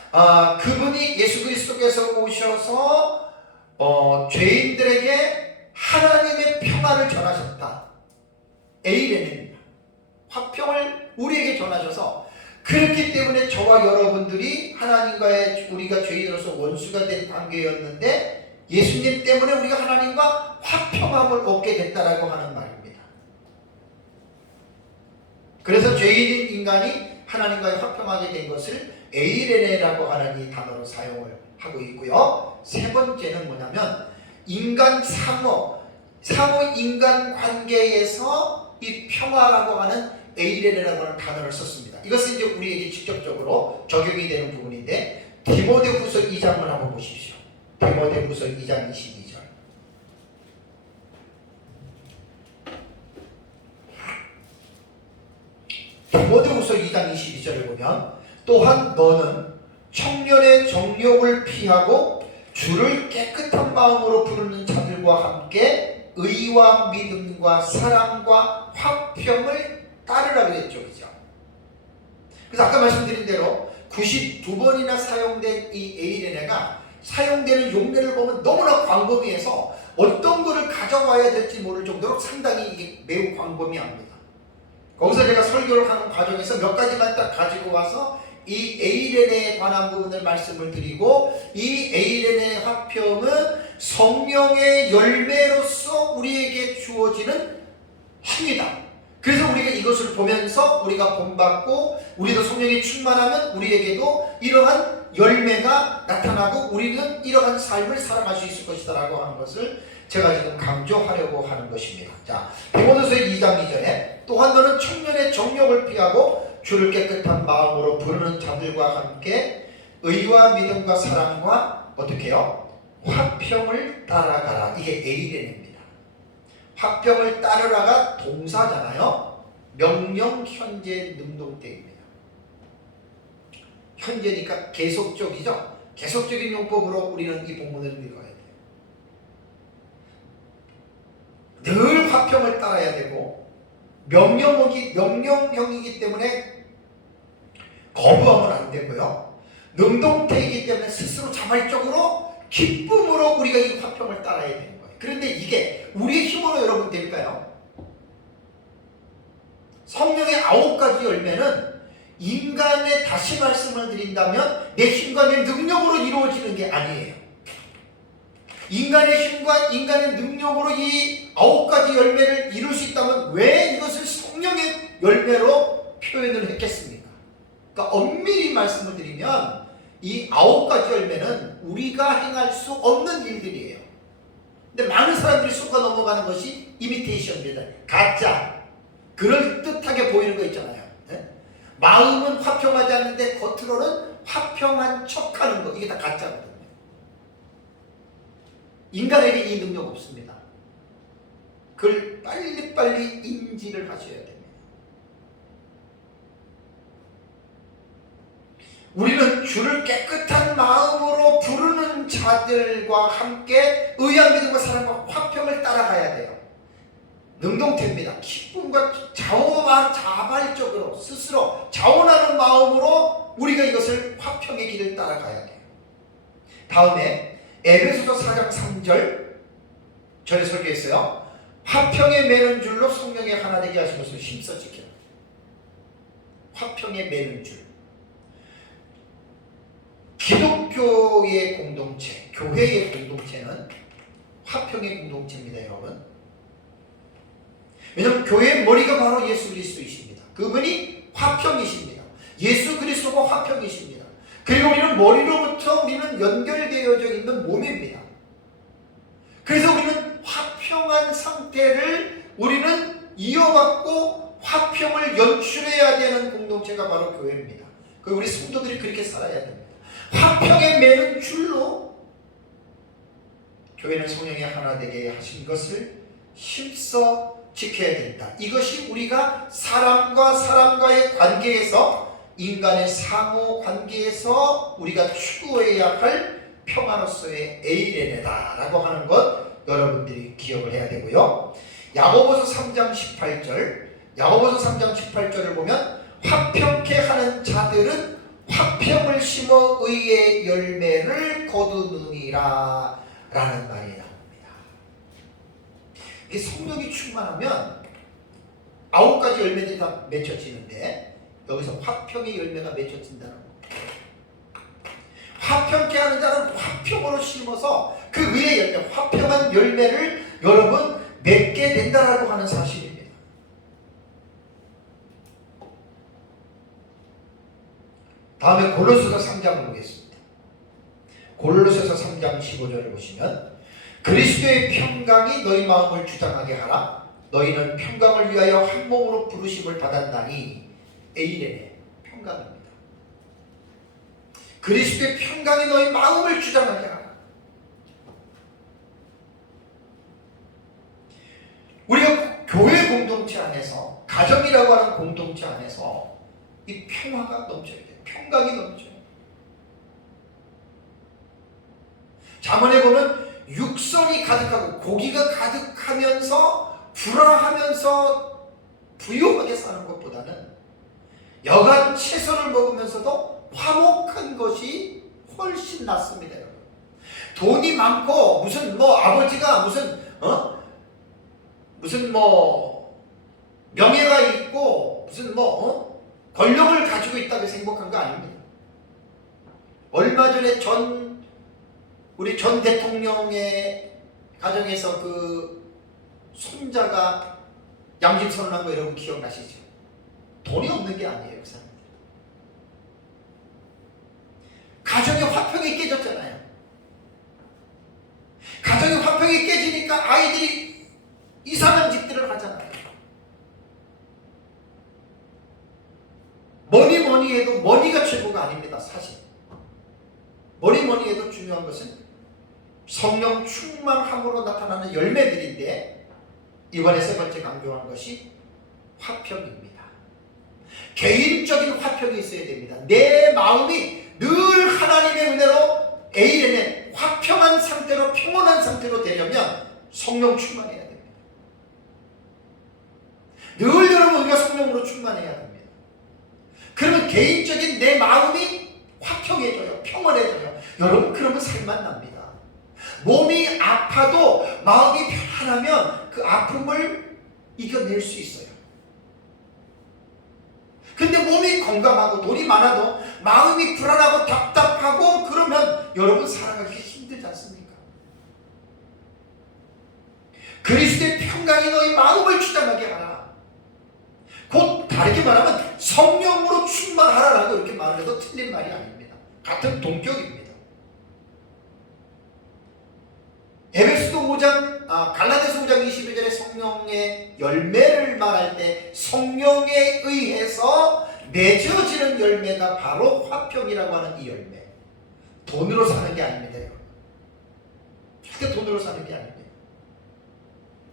그분이 예수 그리스도께서 오셔서 죄인들에게 하나님의 평안을 전하셨다. 에이레네입니다. 화평을 우리에게 전하셔서 그렇기 때문에 저와 여러분들이 하나님과의 우리가 죄인으로서 원수가 된 관계였는데 예수님 때문에 우리가 하나님과 화평함을 얻게 됐다라고 하는 말입니다. 그래서 죄인인 인간이 하나님과의 화평하게 된 것을 에이레네라고 하는 이 단어로 사용을 하고 있고요. 세 번째는 뭐냐면 인간 상호 인간 관계에서 이 평화라고 하는 에이레네라고 하는 단어를 썼습니다. 이것은 이제 우리에게 직접적으로 적용이 되는 부분인데 디모데후서 2장을 한번 보십시오. 디모데후서 2장 22절. 디모데후서 2장 2장 22절을 보면 또한 너는 청년의 정욕을 피하고 주를 깨끗한 마음으로 부르는 자들과 함께 의와 믿음과 사랑과 화평을 따르라 그랬죠. 그죠? 그래서 아까 말씀드린 대로 92번이나 사용된 이 에이레네가 사용되는 용례를 보면 너무나 광범위해서 어떤 거를 가져와야 될지 모를 정도로 상당히 이게 매우 광범위합니다. 거기서 제가 설교를 하는 과정에서 몇 가지만 딱 가지고 와서 이 에이레네에 관한 부분을 말씀을 드리고, 이 에이레네 화평은 성령의 열매로서 우리에게 주어지는 힘이다. 그래서 우리가 이것을 보면서 우리가 본받고 우리도 성령이 충만하면 우리에게도 이러한 열매가 나타나고 우리는 이러한 삶을 살아갈 수 있을 것이다 라고 하는 것을 제가 지금 강조하려고 하는 것입니다. 자, 디모데후서 2장 2절에 또한 너는 청년의 정욕을 피하고 주를 깨끗한 마음으로 부르는 자들과 함께 의와 믿음과 사랑과 어떻게 해요? 화평을 따라가라. 이게 에이레네입니다. 화평을 따르라가 동사잖아요. 명령 현재 능동태입니다. 현재니까 계속적이죠. 계속적인 용법으로 우리는 이 본문을 읽어야 돼요. 늘 화평을 따라야 되고 명령형이기 때문에 거부하면 안 되고요. 능동태이기 때문에 스스로 자발적으로 기쁨으로 우리가 이 화평을 따라야 되는 거예요. 그런데 이게 우리의 힘으로 여러분 될까요? 성령의 9가지 열매는 인간의, 다시 말씀을 드린다면 내 힘과 내 능력으로 이루어지는 게 아니에요. 인간의 힘과 인간의 능력으로 이 9가지 열매를 이룰 수 있다면 왜 이것을 성령의 열매로 표현을 했겠습니까? 그러니까 엄밀히 말씀을 드리면 이 9가지 열매는 우리가 행할 수 없는 일들이에요. 근데 많은 사람들이 속아 넘어가는 것이 이미테이션입니다. 가짜, 그럴듯하게 보이는 거 있잖아요. 마음은 화평하지 않는데 겉으로는 화평한 척하는 거, 이게 다 가짜거든요. 인간에게 이 능력 없습니다. 그걸 빨리빨리 인지를 하셔야 됩니다. 우리는 주를 깨끗한 마음으로 부르는 자들과 함께 의와 믿음과 사랑과 화평을 따라가야 돼요. 능동태입니다. 기쁨과 자발적으로 스스로 자원하는 마음으로 우리가 이것을 화평의 길을 따라가야 돼요. 다음에 에베소서 4장 3절 전에 설교했어요. 화평에 매는 줄로 성령의 하나 되게 하신 것을 힘써 지키라. 화평에 매는 줄. 기독교의 공동체, 교회의 공동체는 화평의 공동체입니다, 여러분. 왜냐하면 교회의 머리가 바로 예수 그리스도이십니다. 그분이 화평이십니다. 예수 그리스도가 화평이십니다. 그리고 우리는 머리로부터 우리는 연결되어져 있는 몸입니다. 그래서 우리는 화평한 상태를 우리는 이어받고 화평을 연출해야 되는 공동체가 바로 교회입니다. 그 우리 성도들이 그렇게 살아야 됩니다. 화평에 매는 줄로 교회는 성령의 하나 되게 하신 것을 힘써 지켜야 된다. 이것이 우리가 사람과 사람과의 관계에서, 인간의 상호 관계에서 우리가 추구해야 할 평화로서의 에이레네다라고 하는 것 여러분들이 기억을 해야 되고요. 야고보서 3장 18절, 야고보서 3장 18절을 보면 화평케 하는 자들은 화평을 심어 의의 열매를 거두느니라 라는 말이 나옵니다. 이 성령이 충만하면 9가지 열매들이 다 맺혀지는데 여기서 화평의 열매가 맺혀진다는 겁니다. 화평케 하는 자는 화평으로 심어서 그 위에 열매, 화평한 열매를 여러분 맺게 된다라고 하는 사실입니다. 다음에 골로새서 3장을 보겠습니다. 골로새서 3장 15절을 보시면 그리스도의 평강이 너희 마음을 주장하게 하라. 너희는 평강을 위하여 한 몸으로 부르심을 받았나니. 에이레네, 평강입니다. 그리스도의 평강이 너희 마음을 주장하게 하라. 우리가 교회 공동체 안에서, 가정이라고 하는 공동체 안에서 이 평화가 넘쳐야 돼요. 평강이 넘쳐요. 잠언에 보면 육성이 가득하고 고기가 가득하면서 불화하면서 부유하게 사는 것보다는 여간 채소를 먹으면서도 화목한 것이 훨씬 낫습니다, 여러분. 돈이 많고 무슨 뭐 아버지가 무슨 뭐 명예가 있고 무슨 뭐 권력을 가지고 있다고 해서 행복한 거 아닙니다. 얼마 전에 우리 전 대통령의 가정에서 그 손자가 양심 선언한 거 여러분 기억나시죠? 돈이 없는 게 아니에요, 그 사람. 가정의 화평이 깨졌잖아요. 가정의 화평이 깨지니까 아이들이 이상한 짓들을 하잖아요. 뭐니 해도 머니가 최고가 아닙니다, 사실. 뭐니 해도 중요한 것은 성령 충만함으로 나타나는 열매들인데, 이번에 세 번째 강조한 것이 화평입니다. 개인적인 화평이 있어야 됩니다. 내 마음이 늘 하나님의 은혜로 에이렌의 화평한 상태로, 평온한 상태로 되려면 성령 충만해야 됩니다. 늘 여러분 우리가 성령으로 충만해야 됩니다. 그러면 개인적인 내 마음이 화평해져요. 평온해져요. 여러분 그러면 살만 납니다. 몸이 아파도 마음이 편안하면 그 아픔을 이겨낼 수 있어요. 근데 몸이 건강하고 돈이 많아도 마음이 불안하고 답답하고 그러면 여러분 살아가기 힘들지 않습니까? 그리스도의 평강이 너희 마음을 주장하게 하라. 곧 다르게 말하면 성령으로 충만하라라고 이렇게 말을 해도 틀린 말이 아닙니다. 같은 동격입니다. 에베소서 5장, 갈라디아서 5장 21절에 성령의 열매를 말할 때 성령에 의해서 맺어지는 열매가 바로 화평이라고 하는 이 열매. 돈으로 사는 게 아닙니다, 여러분. 절대 돈으로 사는 게 아닙니다.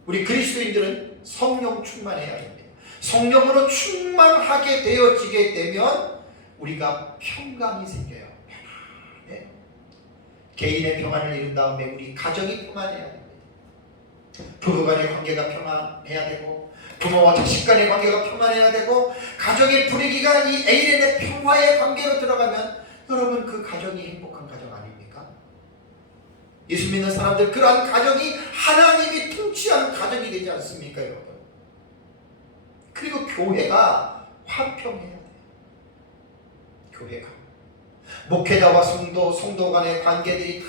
우리 그리스도인들은 성령 충만해야 됩니다. 성령으로 충만하게 되어지게 되면 우리가 평강이 생겨요. 네. 개인의 평안을 이룬 다음에 우리 가정이 평안해야 됩니다. 부부간의 관계가 평안해야 되고, 부모와 자식 간의 관계가 평안해야 되고, 가정의 분위기가 이 에이렌의 평화의 관계로 들어가면 여러분 그 가정이 행복한 가정 아닙니까? 예수 믿는 사람들 그러한 가정이 하나님이 통치하는 가정이 되지 않습니까, 여러분? 그리고 교회가 화평해야 돼요. 교회가 목회자와 성도 간의 관계들이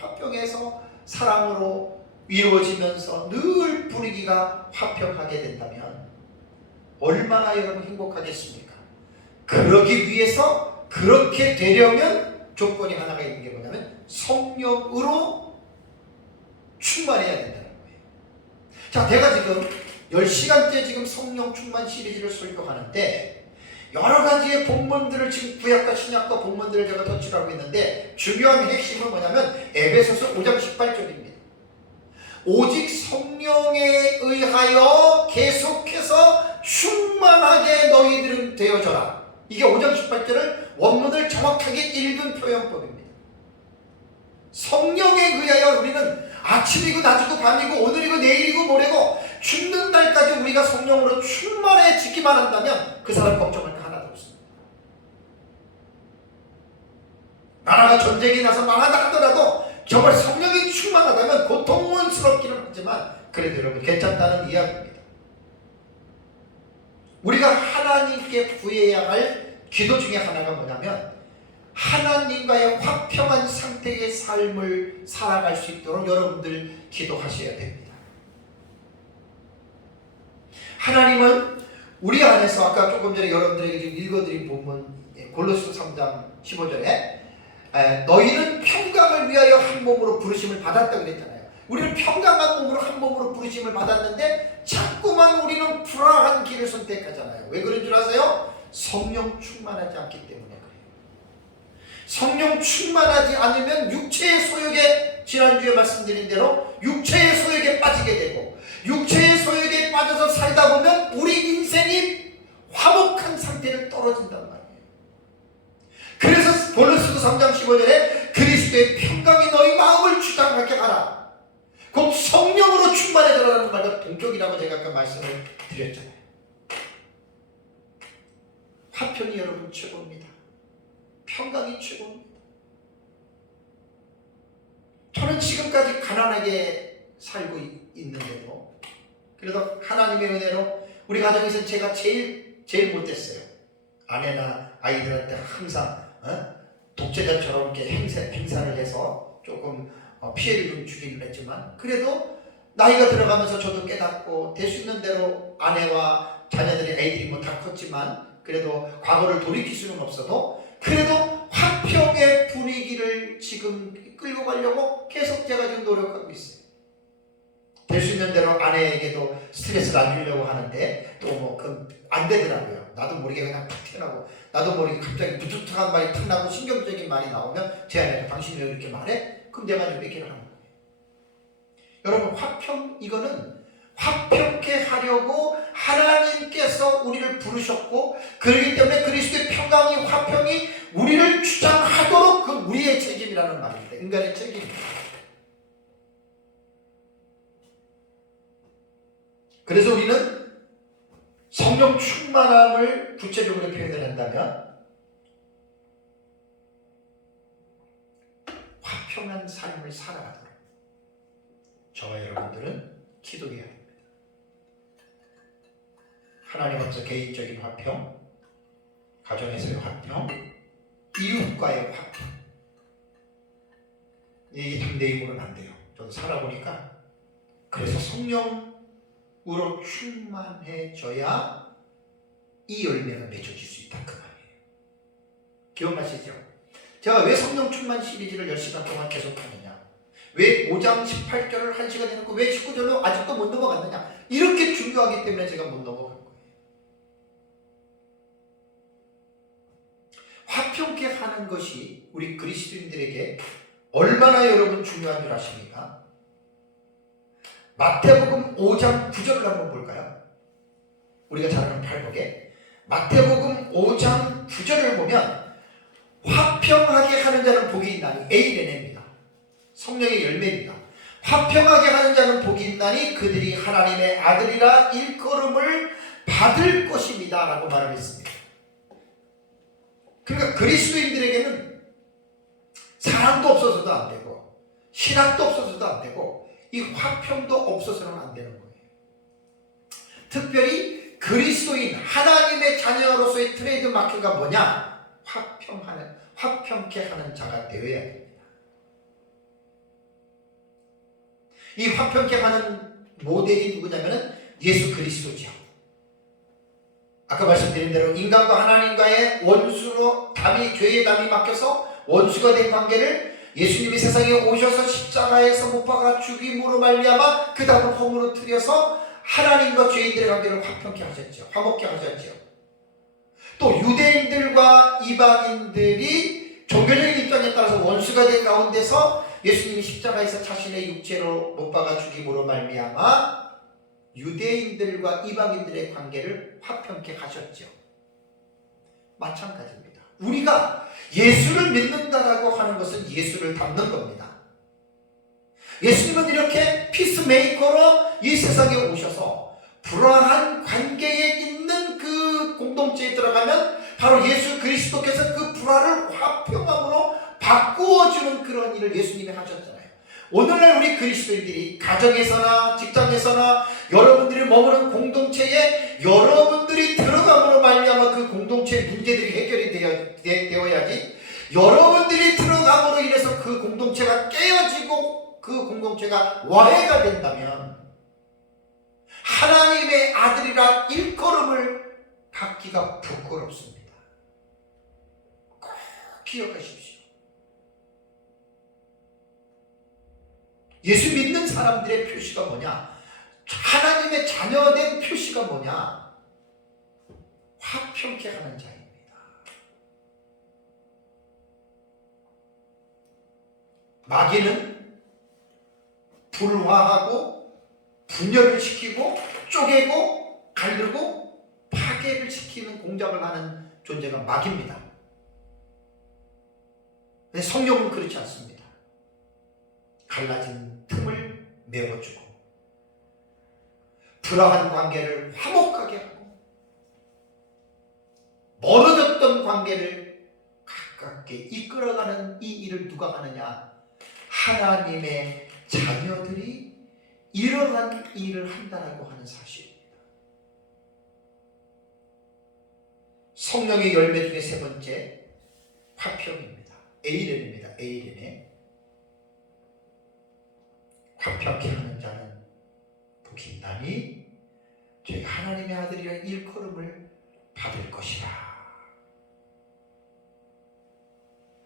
다 화평해서 사랑으로 이루어지면서 늘 분위기가 화평하게 된다면 얼마나 여러분 행복하겠습니까? 그러기 위해서, 그렇게 되려면 조건이 하나가 있는 게 뭐냐면 성령으로 충만해야 된다는 거예요. 자, 내가 지금 10시간째 지금 성령 충만 시리즈를 설교하는데 여러 가지의 본문들을 지금 구약과 신약과 본문들을 제가 터치하고 있는데 중요한 핵심은 뭐냐면 에베소서 5장 18절입니다. 오직 성령에 의하여 계속해서 충만하게 너희들은 되어져라. 이게 5장 18절을 원문을 정확하게 읽은 표현법입니다. 성령에 의하여 우리는 아침이고 낮이고 밤이고 오늘이고 내일이고 모레고 죽는 날까지 우리가 성령으로 충만해지기만 한다면 그 사람 걱정할 거 하나도 없습니다. 나라가 전쟁이 나서 망하다 하더라도 정말 성령이 충만하다면 고통스럽기는 하지만 그래도 여러분 괜찮다는 이야기입니다. 우리가 하나님께 구해야 할 기도 중에 하나가 뭐냐면 하나님과의 화평한 상태의 삶을 살아갈 수 있도록 여러분들 기도하셔야 됩니다. 하나님은 우리 안에서 아까 조금 전에 여러분들에게 지금 읽어드린 본문 골로새 3장 15절에 너희는 평강을 위하여 한 몸으로 부르심을 받았다고 그랬잖아요. 우리는 평강한 몸으로 한 몸으로 부르심을 받았는데 자꾸만 우리는 불안한 길을 선택하잖아요. 왜 그런 줄 아세요? 성령 충만하지 않기 때문에 그래요. 성령 충만하지 않으면 육체의 소욕에, 지난주에 말씀드린 대로 육체의 소욕에 빠지게 되고, 육체의 소욕에 빠져서 살다 보면 우리 인생이 화목한 상태를 떨어진단 말이에요. 그래서 골로새서 3장 15절에 그리스도의 평강이 너희 마음을 주장하게 하라. 곧 성령으로 충만해져라는 말과 동격이라고 제가 아까 말씀을 드렸잖아요. 화평이 여러분 최고입니다. 평강이 최고입니다. 저는 지금까지 가난하게 살고 있는데도 그래도 하나님의 은혜로 우리 가정에서 제가 제일 못됐어요. 아내나 아이들한테 항상 독재자처럼 이렇게 행사를 해서 조금 피해를 좀 주기는 했지만 그래도 나이가 들어가면서 저도 깨닫고 될 수 있는 대로 아내와 자녀들이 애들이 뭐 다 컸지만 그래도 과거를 돌이킬 수는 없어도 그래도 화평의 분위기를 지금 끌고 가려고 계속 제가 지금 노력하고 있어요. 될 수 있는 대로 아내에게도 스트레스를 안 주려고 하는데 또 뭐 안 되더라고요. 나도 모르게 그냥 탁 튀어나오고 나도 모르게 갑자기 무뚝뚝한 말이 탁 나고 신경적인 말이 나오면 제 아내가 당신이 왜 이렇게 말해? 그럼 내가 좀 얘기를 하는 거예요. 여러분 화평 이거는 화평케 하려고 하나님께서 우리를 부르셨고 그렇기 때문에 그리스도의 평강이 화평이 우리를 주장하도록 그 우리의 책임이라는 말입니다. 인간의 책임입니다. 그래서 우리는 성령 충만함을 구체적으로 표현을 한다면 화평한 삶을 살아가도록 저와 여러분들은 기도해야 합니다. 하나님 앞에서 개인적인 화평, 가정에서의 화평, 이웃과의 화평. 이게 다 내 힘으로는 안 돼요. 저도 살아보니까 그래서 성령으로 충만해져야 이 열매가 맺어질 수 있다 그 말이에요. 기억나시죠? 제가 왜 성령 충만 시리즈를 10시간 동안 계속하느냐, 왜 5장 18절을 1시간 해놓고 왜 19절로 아직도 못 넘어갔느냐, 이렇게 중요하기 때문에 제가 못 넘어간 거예요. 화평케 하는 것이 우리 그리스도인들에게 얼마나 여러분 중요한 줄 아십니까? 마태복음 5장 9절을 한번 볼까요? 우리가 잘 아는 팔복에 마태복음 5장 9절을 보면 화평하게 하는 자는 복이 있나니 에이레네입니다. 성령의 열매입니다. 화평하게 하는 자는 복이 있나니 그들이 하나님의 아들이라 일컬음을 받을 것입니다 라고 말을 했습니다. 그러니까 그리스도인들에게는 사랑도 없어서도 안 되고 신학도 없어서도 안 되고 이 화평도 없어서는 안 되는 거예요. 특별히 그리스도인 하나님의 자녀로서의 트레이드 마크가 뭐냐? 화평케 하는 자가 되어야 됩니다. 이 화평케 하는 모델이 누구냐면은 예수 그리스도죠. 아까 말씀드린 대로 인간과 하나님과의 원수로 죄의 담이 막혀서 원수가 된 관계를 예수님이 세상에 오셔서 십자가에서 못 박아 죽임으로 말미암아 그 다음을 허물어 틀어서 하나님과 죄인들의 관계를 화평케 하셨죠. 화목케 하셨죠. 또 유대인들과 이방인들이 종교적인 입장에 따라서 원수가 된 가운데서 예수님이 십자가에서 자신의 육체로 못 박아 죽임으로 말미암아 유대인들과 이방인들의 관계를 화평케 하셨죠. 마찬가지입니다. 우리가 예수를 믿는다라고 하는 것은 예수를 닮는 겁니다. 예수님은 이렇게 피스메이커로 이 세상에 오셔서 불화한 관계에 있는 그 공동체에 들어가면 바로 예수 그리스도께서 그 불화를 화평함으로 바꾸어주는 그런 일을 예수님이 하셨잖아요. 오늘날 우리 그리스도인들이 가정에서나 직장에서나 여러분들이 머무는 공동체에 여러분들이 들어감으로 말미암아 그 공동체의 문제들이 해결이 되어야지, 여러분들이 들어감으로 인해서 그 공동체가 깨어지고 그 공동체가 와해가 된다면 하나님의 아들이라 일컬음을 받기가 부끄럽습니다. 꼭 기억하십시오. 예수 믿는 사람들의 표시가 뭐냐? 하나님의 자녀된 표시가 뭐냐? 화평케 하는 자입니다. 마귀는 불화하고 분열을 시키고 쪼개고 갈르고 파괴 파괴를 시키는 공작을 하는 존재가 마귀입니다. 근데 성령은 그렇지 않습니다. 갈라진 틈을 메워주고 불화한 관계를 화목하게 하고 멀어졌던 관계를 가깝게 이끌어가는 이 일을 누가 하느냐? 하나님의 자녀들이 이러한 일을 한다라고 하는 사실입니다. 성령의 열매 중에 세 번째, 화평입니다. 에이렌입니다. 에이렌에 화평케 하는 자는 복이 있나니 저희가 하나님의 아들이라는 일컬음을 받을 것이라.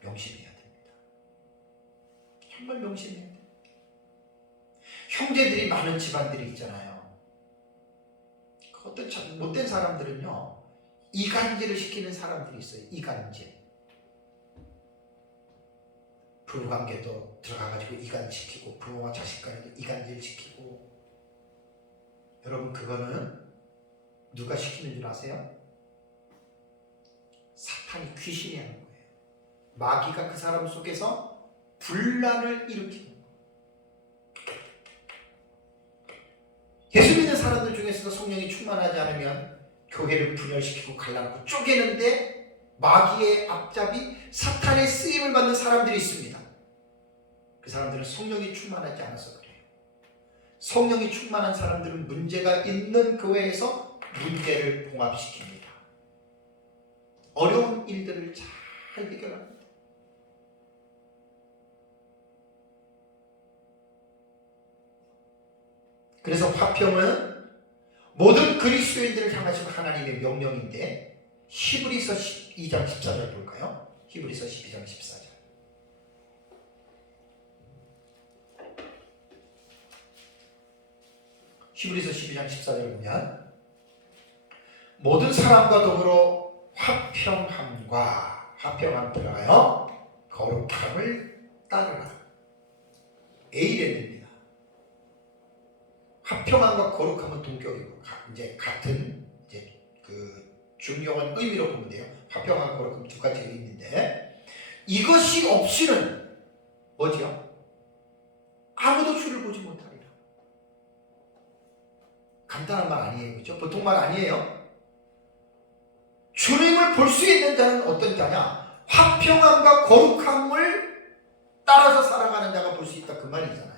명심해야 됩니다. 정말 명심해야 됩니다. 형제들이 많은 집안들이 있잖아요. 어떤 못된 사람들은요, 이간질을 시키는 사람들이 있어요. 이간질. 부부관계도 들어가가지고 이간시키고 부모와 자식 간에도 이간질시키고. 여러분, 그거는 누가 시키는 줄 아세요? 사탄이, 귀신이 하는 거예요. 마귀가 그 사람 속에서 분란을 일으키는 거예요. 예수 믿는 사람들 중에서도 성령이 충만하지 않으면 교회를 분열시키고 갈라놓고 쪼개는데 마귀의 앞잡이 사탄의 쓰임을 받는 사람들이 있습니다. 그 사람들은 성령이 충만하지 않아서 그래요. 성령이 충만한 사람들은 문제가 있는 교회에서 문제를 봉합시킵니다. 어려운 일들을 잘 해결합니다. 그래서 화평은 모든 그리스도인들을 향하신 하나님의 명령인데, 히브리서 12장 14절 볼까요? 히브리서 12장 14절. 히브리서 12장 14절을 보면 모든 사람과 더불어 화평함 들어가요. 거룩함을 따르라. 에이렌입니다. 화평함과 거룩함은 동격이고 이제 같은 이제 그 중요한 의미로 보면 돼요. 화평함, 거룩함 두 가지 의미인데, 이것이 없이는 뭐지요? 아무도 주를 보지 못하리라. 간단한 말 아니에요, 그렇죠? 보통 말 아니에요. 주님을 볼 수 있는 자는 어떤 자냐? 화평함과 거룩함을 따라서 살아가는 자가 볼 수 있다, 그 말이잖아요.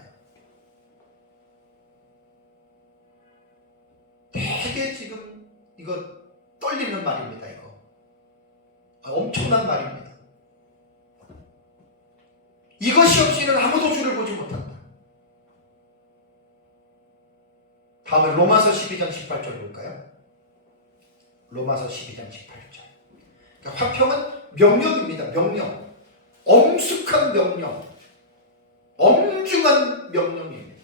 되게 지금 이거 떨리는 말입니다. 이거 엄청난 말입니다. 이것이 없이는 아무도 주를 보지 못한다. 다음에 로마서 12장 18절 볼까요? 로마서 12장 18절. 그러니까 화평은 명령입니다. 명령. 엄숙한 명령. 엄중한 명령입니다.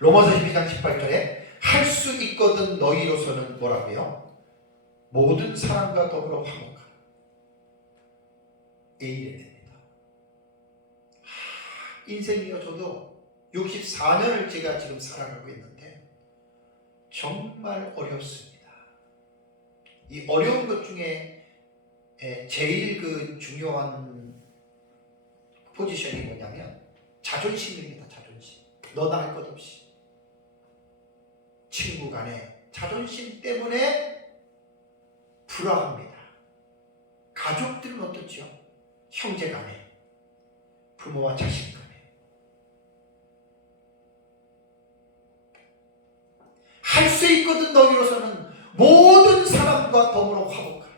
로마서 12장 18절에 할 수 있거든 너희로서는 뭐라고요? 모든 사람과 더불어 화목하라. 에이렌입니다. 인생이요, 저도 64년을 제가 지금 살아가고 있는데 정말 어렵습니다. 이 어려운 것 중에 제일 그 중요한 포지션이 뭐냐면 자존심입니다. 자존심. 너나 할 것 없이. 친구 간에 자존심 때문에 불화합니다. 가족들은 어떻죠? 형제 간에, 부모와 자식 간에. 할 수 있거든 너희로서는 모든 사람과 더불어 화목하라.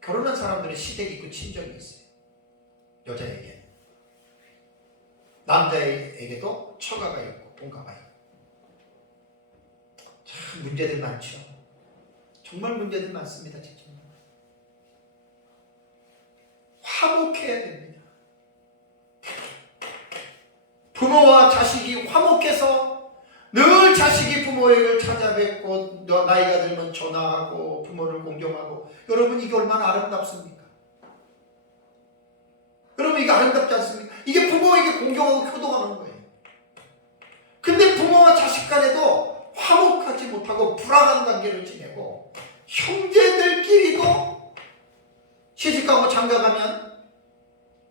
결혼한 사람들은 시댁이 있고 친정이 있어요. 여자에게. 남자에게도 처가가 있고 본가가 있고. 참 문제들 많죠. 정말 문제들 많습니다. 진짜. 화목해야 됩니다. 부모와 자식이 화목해서 늘 자식이 부모에게 찾아뵙고 나이가 들면 전화하고 부모를 공경하고. 여러분, 이게 얼마나 아름답습니까? 여러분, 이게 아름답지 않습니까? 이게 부모에게 공경하고 효도하는 거예요. 근데 부모와 자식 시간에도 화목하지 못하고 불화한 관계를 지내고 형제들끼리도 시집가고 장가가면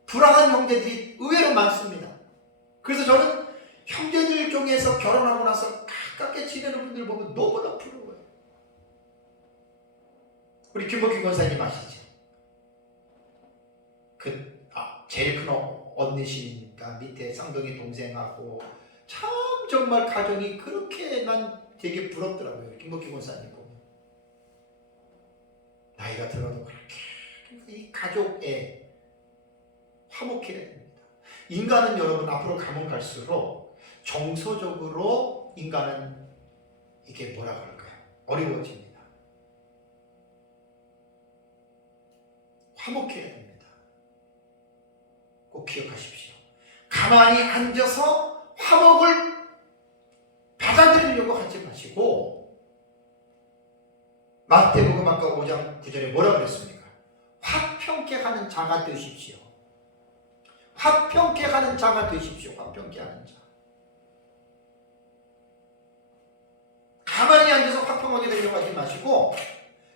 불화한 형제들이 의외로 많습니다. 그래서 저는 형제들 중에서 결혼하고 나서 가깝게 지내는 분들 보면 너무나 부러워요. 우리 김복희 권사님 아시죠? 제일 큰 언니시니까 밑에 쌍둥이 동생하고 참 정말 가정이 그렇게 난 되게 부럽더라고요. 김복희 권사님 보면 나이가 들어도 그렇게 이 가족에 화목해야 됩니다. 인간은 여러분 앞으로 가면 갈수록 정서적으로 인간은 이게 뭐라 그럴까요? 어려워집니다. 화목해야 됩니다. 꼭 기억하십시오. 가만히 앉아서 화목을 받아들이려고 하지 마시고 마태복음 아까 5장 9절에 뭐라 그랬습니까? 화평케 하는 자가 되십시오. 화평케 하는 자가 되십시오. 화평케 하는 자. 가만히 앉아서 화평하게 되려고 하지 마시고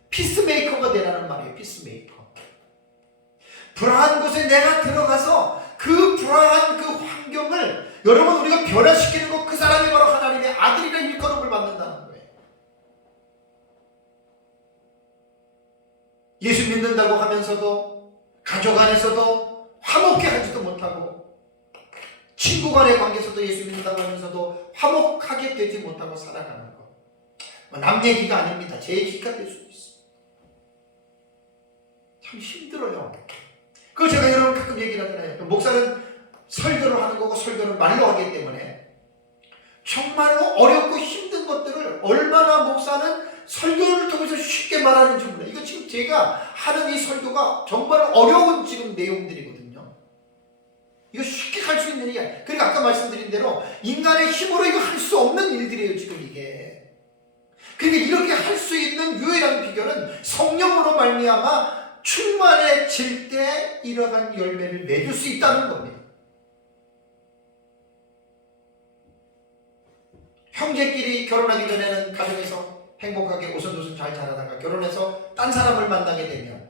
피스메이커가 되라는 말이에요. 피스메이커. 불안한 곳에 내가 들어가서 그 불안한 그 환경을 여러분 우리가 변화시키는 것, 그 사람이 바로 하나님의 아들이라 일컬음을 받는다는 거예요. 예수 믿는다고 하면서도 가족 안에서도 화목해 하지도 못하고 친구 간의 관계에서도 예수 믿는다고 하면서도 화목하게 되지 못하고 살아가는 것. 남 얘기가 아닙니다. 제 얘기가 될 수도 있어요. 참 힘들어요. 그걸 제가 여러분 가끔 얘기를 하잖아요. 목사는 설교를 하는 거고 설교를 말로 하기 때문에 정말로 어렵고 힘든 것들을 얼마나 목사는 설교를 통해서 쉽게 말하는지 몰라요. 이거 지금 제가 하는 이 설교가 정말 어려운 지금 내용들이거든요. 이거 쉽게 할 수 있는 일이 아니에요. 그러니까 아까 말씀드린 대로 인간의 힘으로 이거 할 수 없는 일들이에요. 지금 이게. 그러니까 이렇게 할 수 있는 유일한 비결은 성령으로 말미암아 충만해질 때 이러한 열매를 맺을 수 있다는 겁니다. 형제끼리 결혼하기 전에는 가정에서 행복하게 오손도손 잘 자라다가 결혼해서 딴 사람을 만나게 되면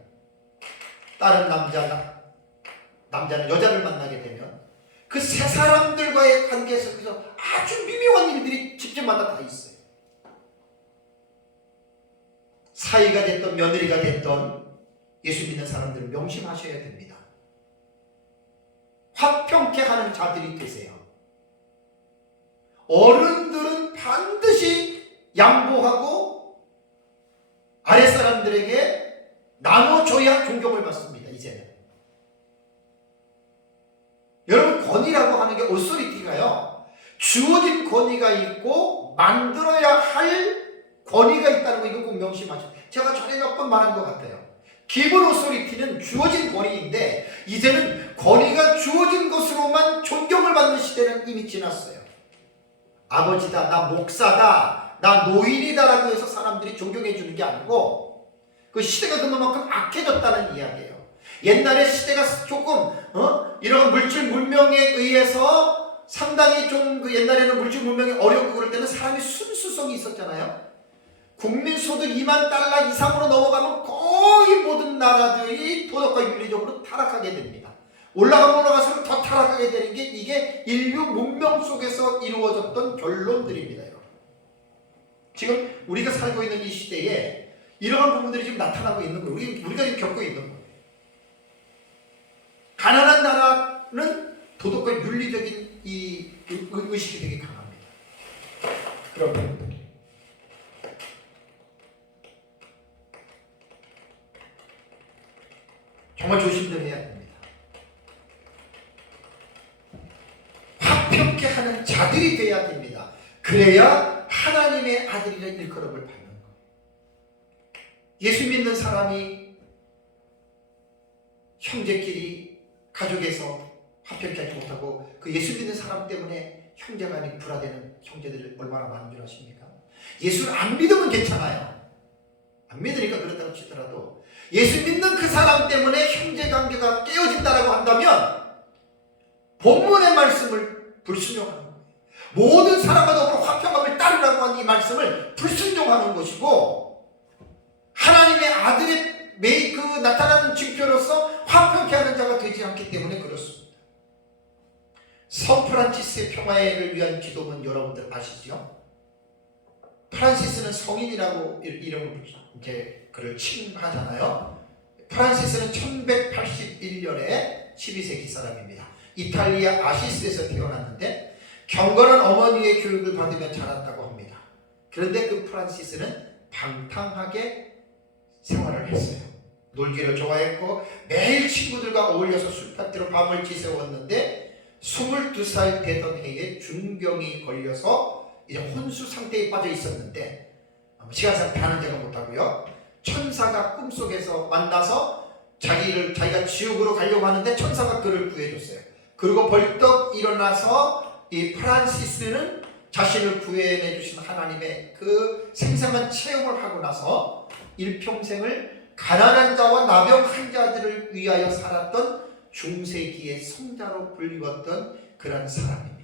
다른 남자는 여자를 만나게 되면 그 세 사람들과의 관계 속에서 아주 미묘한 일들이 집집마다 다 있어요. 사이가 됐던 며느리가 됐던 예수 믿는 사람들은 명심하셔야 됩니다. 화평케 하는 자들이 되세요. 어른들은 반드시 양보하고 아랫사람들에게 나눠줘야 존경을 받습니다. 이제는 여러분 권위라고 하는 게 오소리티가요, 주어진 권위가 있고 만들어야 할 권위가 있다는 거, 이거 꼭 명심하셔요. 제가 전에 몇 번 말한 것 같아요. 기본 오소리티는 주어진 권위인데 이제는 권위가 주어진 것으로만 존경을 받는 시대는 이미 지났어요. 아버지다, 나 목사다, 나 노인이다라고 해서 사람들이 존경해 주는 게 아니고 그 시대가 그만큼 악해졌다는 이야기예요. 옛날에 시대가 조금 이런 물질 문명에 의해서 상당히 좀 그 옛날에는 물질 문명이 어렵고 그럴 때는 사람이 순수성이 있었잖아요. 국민소득 2만 달러 이상으로 넘어가면 거의 모든 나라들이 도덕과 윤리적으로 타락하게 됩니다. 올라가서 더 타락하게 되는 게 이게 인류 문명 속에서 이루어졌던 결론들입니다. 여러분. 지금 우리가 살고 있는 이 시대에 이러한 부분들이 지금 나타나고 있는 거예요. 우리가 지금 겪고 있는 거예요. 가난한 나라는 도덕과 윤리적인 이 의식이 되게 강합니다. 그런 부분들. 정말 조심들 해야 됩니다. 화평케 하는 자들이 되어야 됩니다. 그래야 하나님의 아들이라는 일컬음을 받는 거예요. 예수 믿는 사람이 형제끼리 가족에서 화평케 하지 못하고 그 예수 믿는 사람 때문에 형제간이 불화되는 형제들을 얼마나 많은 줄 아십니까? 예수를 안 믿으면 괜찮아요. 안 믿으니까 그렇다고 치더라도 예수 믿는 그 사람 때문에 형제관계가 깨어진다라고 한다면 본문의 말씀을 불순종하는 거예요. 모든 사람과 더불어 화평함을 따르라고 한 이 말씀을 불순종하는 것이고, 하나님의 아들의 그 나타나는 징표로서 화평케 하는 자가 되지 않기 때문에 그렇습니다. 성 프란시스의 평화를 위한 기도문 여러분들 아시죠? 프란시스는 성인이라고 이름을 이제 그를 칭하잖아요. 프란시스는 1181년에 12세기 사람입니다. 이탈리아 아시스에서 태어났는데 경건한 어머니의 교육을 받으며 자랐다고 합니다. 그런데 그 프란시스는 방탕하게 생활을 했어요. 놀기를 좋아했고 매일 친구들과 어울려서 술파티로 밤을 지새웠는데 22살 되던 해에 중병이 걸려서 이제 혼수 상태에 빠져 있었는데, 시간상 다는 제가 못하고요, 천사가 꿈속에서 만나서 자기가 지옥으로 가려고 하는데 천사가 그를 구해줬어요. 그리고 벌떡 일어나서 이 프란시스는 자신을 구해내 주신 하나님의 그 생생한 체험을 하고 나서 일평생을 가난한 자와 나병 환자들을 위하여 살았던 중세기의 성자로 불리웠던 그런 사람입니다.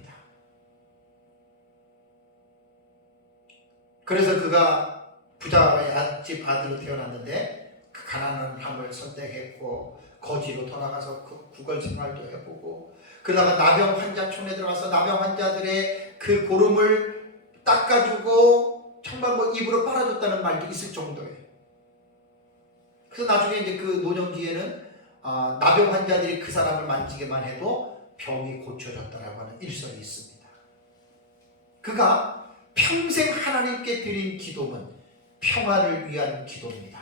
그래서 그가 부자의 집 아들로 태어났는데 그 가난함을 선택했고 거지로 돌아가서 그 구걸 생활도 해보고, 그러다가 나병 환자촌에 들어가서 나병 환자들의 그 고름을 닦아주고 정말 뭐 입으로 빨아줬다는 말도 있을 정도예요. 그래서 나중에 이제 그 노년기에는 나병 환자들이 그 사람을 만지기만 해도 병이 고쳐졌다라고 하는 일설이 있습니다. 그가 평생 하나님께 드린 기도는 평화를 위한 기도입니다.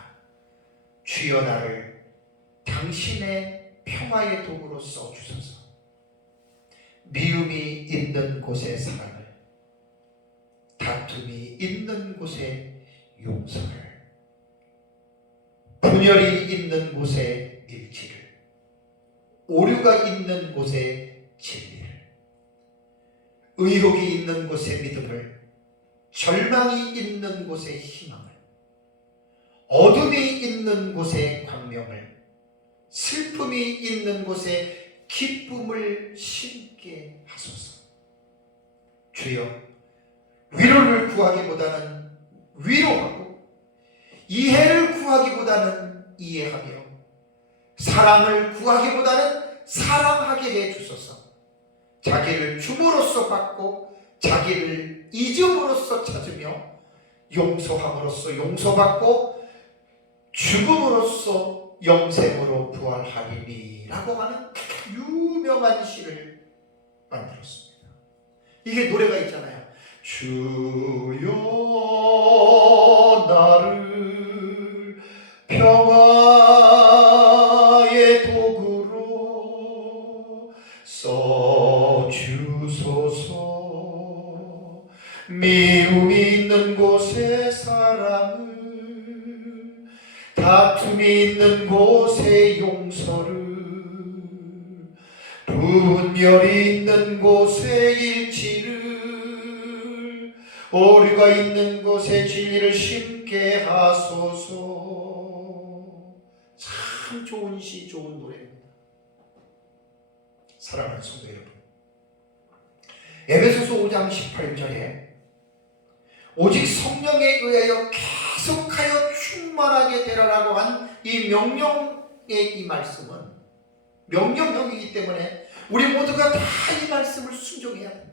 주여 나를 당신의 평화의 도구로 써주소서. 미움이 있는 곳에 사랑을, 다툼이 있는 곳에 용서를, 분열이 있는 곳에 일치를, 오류가 있는 곳에 진리를, 의혹이 있는 곳에 믿음을, 절망이 있는 곳에 희망을, 어둠이 있는 곳에 광명을, 슬픔이 있는 곳에 기쁨을 심게 하소서. 주여, 위로를 구하기보다는 위로하고 이해를 구하기보다는 이해하며 사랑을 구하기보다는 사랑하게 해 주소서. 자기를 줌으로써 받고 자기를 잊음으로써 찾으며 용서함으로써 용서받고 죽음으로써 영생으로 부활하리니 라고 하는 유명한 시를 만들었습니다. 이게 노래가 있잖아요. 주여 나를 평화의 도구로 써주소서. 미움이 있는 곳에 사랑을, 다툼이 있는 곳에 용서를, 분열이 있는 곳에 일치를, 오류가 있는 곳에 진리를 심게 하소서. 참 좋은 시, 좋은 노래입니다. 사랑하는 성도 여러분, 에베소서 5장 18절에 오직 성령에 의하여 계속하여 충만하게 되라라고 한 이 명령의 이 말씀은 명령형이기 때문에 우리 모두가 다 이 말씀을 순종해야 됩니다.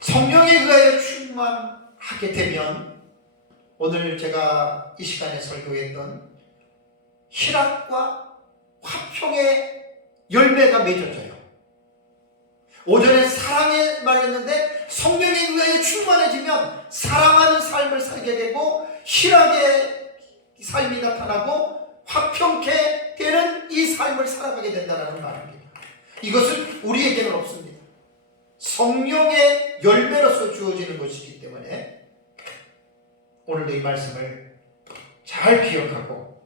성령에 의하여 충만하게 되면 오늘 제가 이 시간에 설교했던 희락과 화평의 열매가 맺어져요. 오전에 사랑에 말했는데 성령에 의하여 충만해지면 사랑하는 삶을 살게 되고 희락의 삶이 나타나고 화평케 되는 이 삶을 살아가게 된다는 말입니다. 이것은 우리에게는 없습니다. 성령의 열매로서 주어지는 것이기 때문에 오늘도 이 말씀을 잘 기억하고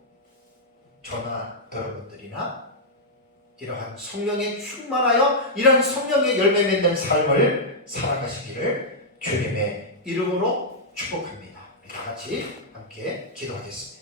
저나 여러분들이나 이러한 성령에 충만하여 이러한 성령의 열매 맺는 삶을 살아가시기를 주님의 이름으로 축복합니다. 우리 다 같이 함께 기도하겠습니다.